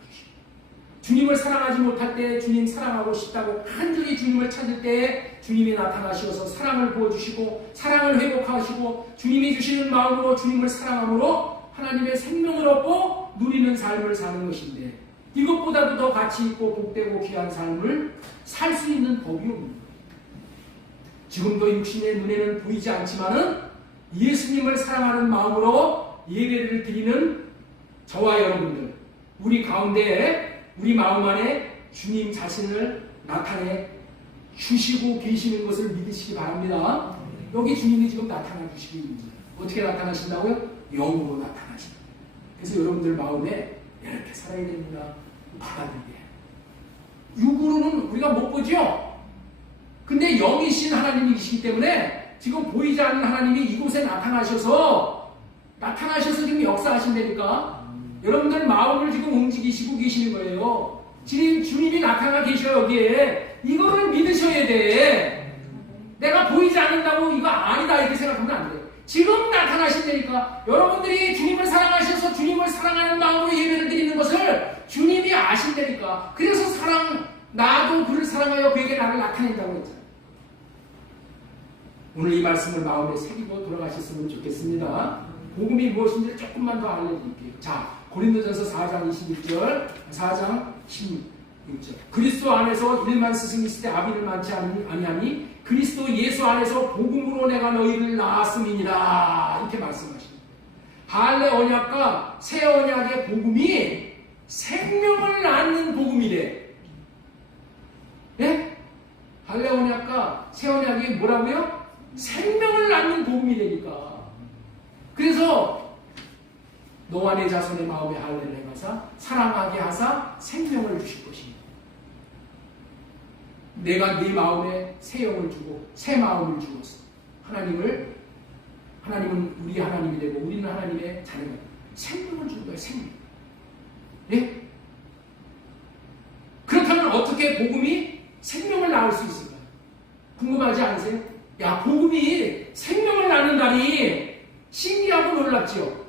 주님을 사랑하지 못할 때 주님 사랑하고 싶다고 간절히 주님을 찾을 때 주님이 나타나셔서 사랑을 부어주시고 사랑을 회복하시고 주님이 주시는 마음으로 주님을 사랑함으로 하나님의 생명을 얻고 누리는 삶을 사는 것인데 이것보다도 더 가치 있고 복되고 귀한 삶을 살 수 있는 법이 없는 거예요. 지금도 육신의 눈에는 보이지 않지만은 예수님을 사랑하는 마음으로 예배를 드리는 저와 여러분들 우리 가운데 우리 마음 안에 주님 자신을 나타내 주시고 계시는 것을 믿으시기 바랍니다. 여기 주님이 지금 나타나 주시고 있는 거예요. 어떻게 나타나신다고요? 영으로 나타나신다. 그래서 여러분들 마음에 이렇게 살아야 됩니다. 받아들이게. 육으로는 우리가 못 보죠? 근데 영이신 하나님이시기 때문에 지금 보이지 않는 하나님이 이곳에 나타나셔서 지금 역사하신다니까 여러분들 마음을 지금 움직이시고 계시는 거예요. 지금 주님이 나타나 계셔요. 여기에 이거를 믿으셔야 돼. 내가 보이지 않는다고 이거 아니다 이렇게 생각하면 안 돼. 지금 나타나신다니까 여러분들이 주님을 사랑하셔서 주님을 사랑하는 마음으로 예배를 드리는 것을 주님이 아신다니까. 그래서 나도 그를 사랑하여 그에게 나를 나타낸다고 했잖아요. 오늘 이 말씀을 마음에 새기고 돌아가셨으면 좋겠습니다. 복음이 무엇인지 조금만 더 알려드릴게요. 자, 고린도전서 4장 21절, 4장 16절. 그리스도 안에서 일만 스승이 있을 때 아비를 많지 아니하니 그리스도 예수 안에서 복음으로 내가 너희를 낳았음이니라. 이렇게 말씀하십니다. 할례 언약과 새 언약의 복음이 생명을 낳는 복음이래. 예? 할례 언약과 새 언약이 뭐라고요? 생명을 낳는 복음이라니까. 그래서 너와 내 자손의 마음에 할례를 행하사 사랑하게 하사 생명을 주실 것입니다. 내가 네 마음에 새 영을 주고 새 마음을 주었어. 하나님은 우리 하나님이 되고 우리는 하나님의 자녀가 생명을 준 거예요. 생명. 예? 그렇다면 어떻게 복음이 생명을 낳을 수 있을까요? 궁금하지 않으세요? 야, 복음이 생명을 낳는다니 신기하고 놀랍지요.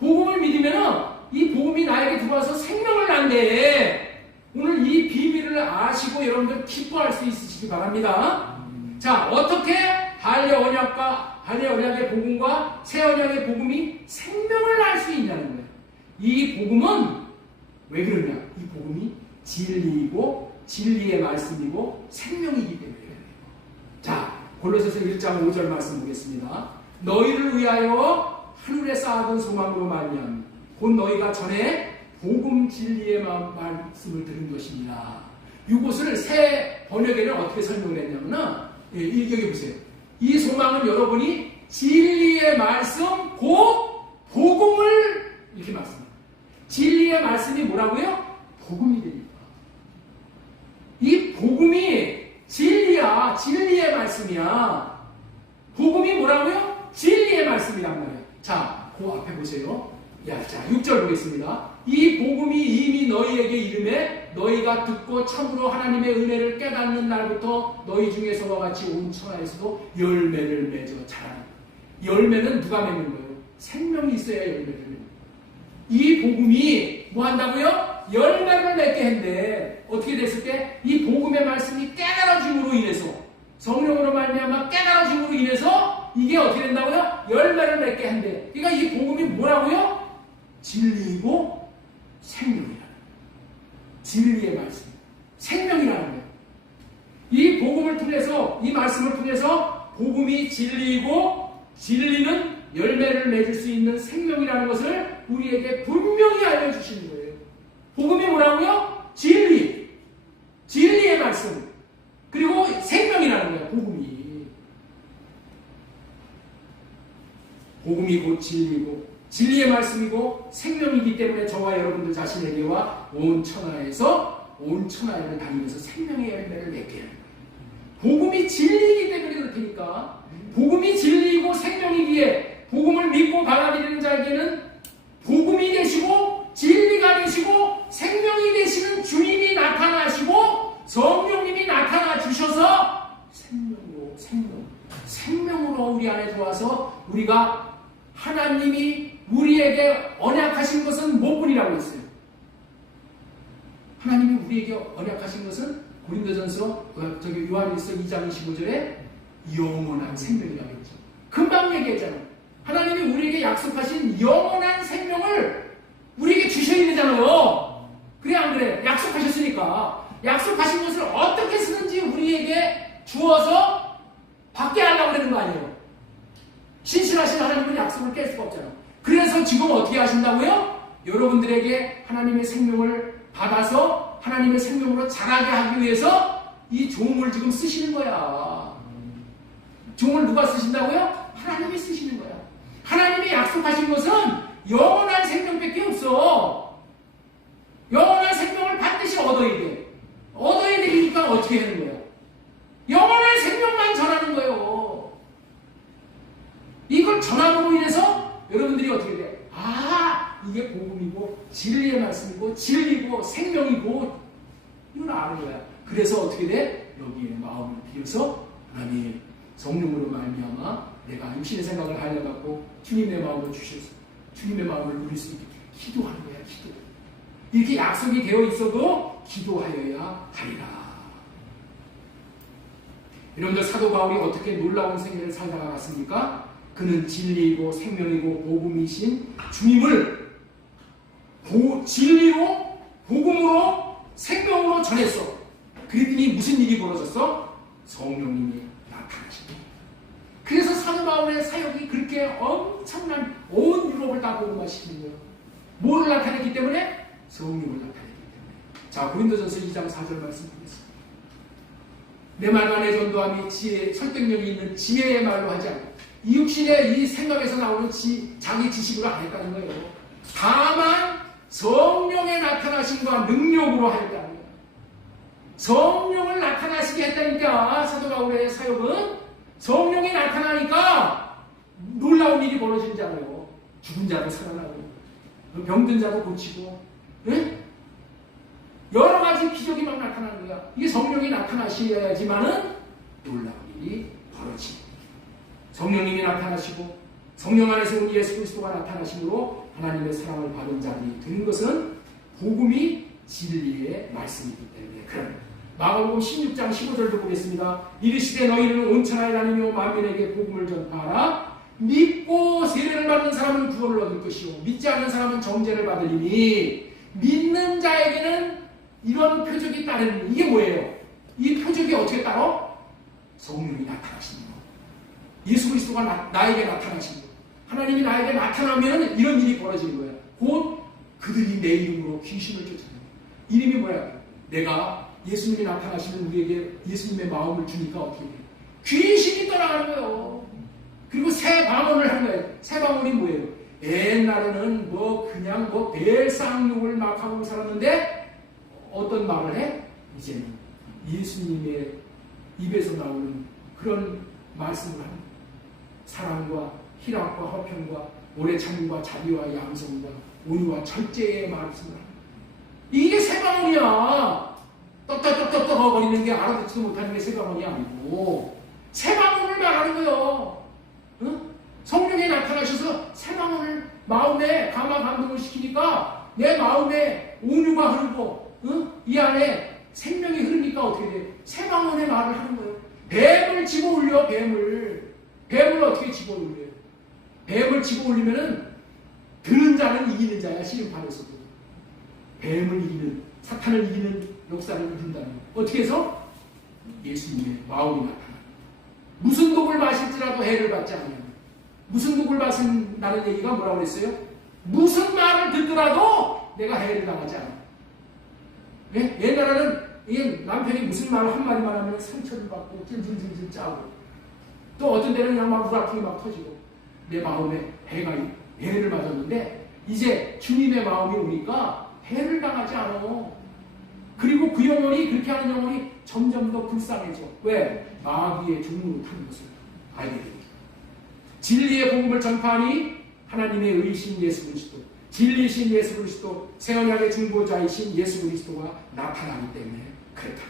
복음을 믿으면은 이 복음이 나에게 들어와서 생명을 낳는데 오늘 이 비밀을 아시고 여러분들 기뻐할 수 있으시기 바랍니다. 자, 어떻게 할례 언약의 복음과 새 언약의 복음이 생명을 낳을 수 있냐는 거예요. 이 복음은 왜 그러냐? 이 복음이 진리이고 진리의 말씀이고 생명이기 때문에 그래요. 자, 골로새서 1장 5절 말씀 보겠습니다. 너희를 위하여 하늘에 쌓아둔 소망으로 말미암아 곧 너희가 전에 복음 진리의 말씀을 들은 것입니다. 이곳을 새 번역에는 어떻게 설명을 했냐면 여기 보세요. 이 소망은 여러분이 진리의 말씀 곧 복음을 이렇게 말씀합니다. 진리의 말씀이 뭐라고요? 복음이 됩니다. 이 복음이 진리야. 진리의 말씀이야. 복음이 뭐라고요? 진리의 말씀이란 말이에요. 자, 그 앞에 보세요. 자, 6절 보겠습니다. 이 복음이 이미 너희에게 이름에 너희가 듣고 참으로 하나님의 은혜를 깨닫는 날부터 너희 중에서와 같이 온 천하에서도 열매를 맺어 자라는. 열매는 누가 맺는 거예요? 생명이 있어야 열매를 맺는 거예요. 이 복음이 뭐 한다고요? 열매를 맺게 했는데 어떻게 됐을 때 이 복음의 말씀이 깨달아짐으로 인해서 성령으로 말미암아 깨달아짐으로 인해서 이게 어떻게 된다고요? 열매를 맺게 한대. 그러니까 이 복음이 뭐라고요? 진리이고 생명이라는 거예요. 진리의 말씀, 생명이라는 거예요. 이 복음을 통해서, 이 말씀을 통해서 복음이 진리이고 진리는 열매를 맺을 수 있는 생명이라는 것을 우리에게 분명히 알려주시는 거예요. 복음이 뭐라고요? 진리, 진리의 말씀, 그리고 생명이라는 거예요. 복음이 곧 진리고 진리의 말씀이고 생명이기 때문에 저와 여러분들 자신에게와 온 천하에를 다니면서 생명의 열매를 맺게 하는 거예요. 복음이 진리이기 때문에 그렇다니까. 복음이 진리이고 생명이기에 복음을 믿고 받아들이는 자에게는 복음이 되시고 진리가 되시고 생명이 되시는 주님이 나타나시고 성령님이 나타나 주셔서 생명으로 우리 안에 들어와서 우리가 하나님이 우리에게 언약하신 것은 뭐뿐이라고 했어요? 하나님이 우리에게 언약하신 것은 고린도전서 요한일서 2장 25절에 영원한 생명이라고 했죠. 금방 얘기했잖아요. 하나님이 우리에게 약속하신 영원한 생명을 우리에게 주셔야 되잖아요. 그래 안 그래? 약속하셨으니까 약속하신 것을 어떻게 쓰는지 우리에게 주어서 받게 하려고 그러는 거 아니에요. 신실하신 하나님은 약속을 깰 수가 없잖아요. 그래서 지금 어떻게 하신다고요? 여러분들에게 하나님의 생명을 받아서 하나님의 생명으로 자라게 하기 위해서 이 종을 지금 쓰시는 거야. 종을 누가 쓰신다고요? 하나님이 쓰시는 거야. 하나님이 약속하신 것은 영원한 생명밖에 없어. 영원한 생명을 반드시 얻어야 돼. 얻어야 되니까 어떻게 하는 거야? 영원한 생명만 전하는 거예요. 이걸 전함으로 인해서 여러분들이 어떻게 돼? 아, 이게 복음이고 진리의 말씀이고 진리고 생명이고 이걸 아는 거야. 그래서 어떻게 돼? 여기에 마음을 비워서 하나님 성령으로 말미암아 내가 육신의 생각을 하려갖고 주님의 마음을 주셔서 주님의 마음을 누릴 수 있게 기도하는 거야. 기도. 이렇게 약속이 되어 있어도 기도하여야 하리라. 여러분들 사도 바울이 어떻게 놀라운 생애를 살다가 갔습니까? 그는 진리이고 생명이고 복음이신 주님을 진리로 복음으로 생명으로 전했어. 그랬더니 무슨 일이 벌어졌어? 성령님이 나타나시고. 그래서 사도 바울의 사역이 그렇게 엄청난 온 유럽을 다 복음화시키는 거예요. 뭐를 나타냈기 때문에? 성령을 나타냈기 때문에. 자, 고린도전서 2장 4절 말씀 보겠습니다. 내 말만의 전도함이 지혜, 설득력이 있는 지혜의 말로 하지 않고 이 육신의 이 생각에서 나오는 자기 지식으로 안 했다는 거예요. 다만 성령의 나타나심과 능력으로 하였다는 거예요. 성령을 나타나시게 했다니까. 사도 바울의 사역은 성령이 나타나니까 놀라운 일이 벌어지잖아요. 죽은 자도 살아나고 병든 자도 고치고, 예? 여러 가지 기적이 막 나타나는 거야. 이게 성령이 나타나셔야지만은 놀라운 일이 벌어지고, 성령님이 나타나시고 성령 안에서 우리 예수 그리스도가 나타나심으로 하나님의 사랑을 받은 자들이 되는 것은 복음이 진리의 말씀이기 때문에 그런 마가복음 16장 15절도 보겠습니다. 이르시되 너희는 온 천하에 다니며 만민에게 복음을 전파하라. 믿고 세례를 받는 사람은 구원을 얻을 것이요 믿지 않는 사람은 정죄를 받으리니 믿는 자에게는 이런 표적이 따르니 이게 뭐예요? 이 표적이 어떻게 따라? 성령이 나타나시는 거. 예수 그리스도가 나에게 나타나시는 거. 하나님이 나에게 나타나면 이런 일이 벌어지는 거야. 곧 그들이 내 이름으로 귀신을 쫓아내요. 이름이 뭐야? 내가 예수님이 나타나시면 우리에게 예수님의 마음을 주니까 어떻게 돼요? 귀신이 떠나가는 거예요. 그리고 새 방언을 하는 거예요. 새 방언이 뭐예요? 옛날에는 그냥 벨상욕을 막 하고 살았는데 어떤 말을 해? 이제는 예수님의 입에서 나오는 그런 말씀을 하는 거예요. 사랑과 희락과 화평과 오래 참음과 자비와 양성과 온유와 절제의 말씀을 하는 거예요. 이게 새 방언이야. 떡떡떡떡떡 거리는 게 알아듣지도 못하는 게 새 방언이 아니고 새 방언을 말하는 거예요. 응? 성령이 나타나셔서 새 방언을 마음에 감화 감동을 시키니까 내 마음에 온유가 흐르고 응? 이 안에 생명이 흐르니까 어떻게 돼? 새 방언의 말을 하는 거예요. 뱀을 집어 올려. 뱀을 어떻게 집어 올려요? 뱀을 집어 올리면은 드는 자는 이기는 자야. 시름판에서도 뱀을 이기는, 사탄을 이기는 역사를 이룬다는 거예요. 어떻게 해서? 예수님의 마음이 나타나요. 무슨 독을 마실지라도 해를 받지 않아요. 무슨 독을 마신다는 얘기가 뭐라고 그랬어요? 무슨 말을 듣더라도 내가 해를 당하지 않아. 네? 옛날에는 남편이 무슨 말을 한마디만 하면 상처를 받고 찔찔찔찔 짜고 또 어떤 때는 그냥 막 우라통이 막 터지고 내 마음에 해를 맞았는데 이제 주님의 마음이 오니까 해를 당하지 않아. 그리고 그 영혼이, 그렇게 하는 영혼이 점점 더 불쌍해져. 왜? 마귀의 종으로 타는 것을 알게 됩니다. 진리의 복음을 전파하니 하나님의 의신 예수 그리스도, 진리신 예수 그리스도, 새 언약의 중보자이신 예수 그리스도가 나타나기 때문에 그랬다.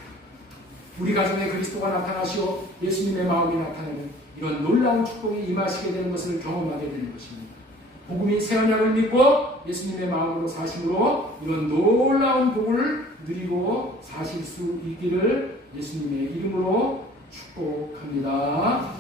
우리 가정에 그리스도가 나타나시오 예수님의 마음이 나타나면 이런 놀라운 축복이 임하시게 되는 것을 경험하게 되는 것입니다. 복음이 새 언약을 믿고 예수님의 마음으로 사심으로 이런 놀라운 복을 누리고 사실 수 있기를 예수님의 이름으로 축복합니다.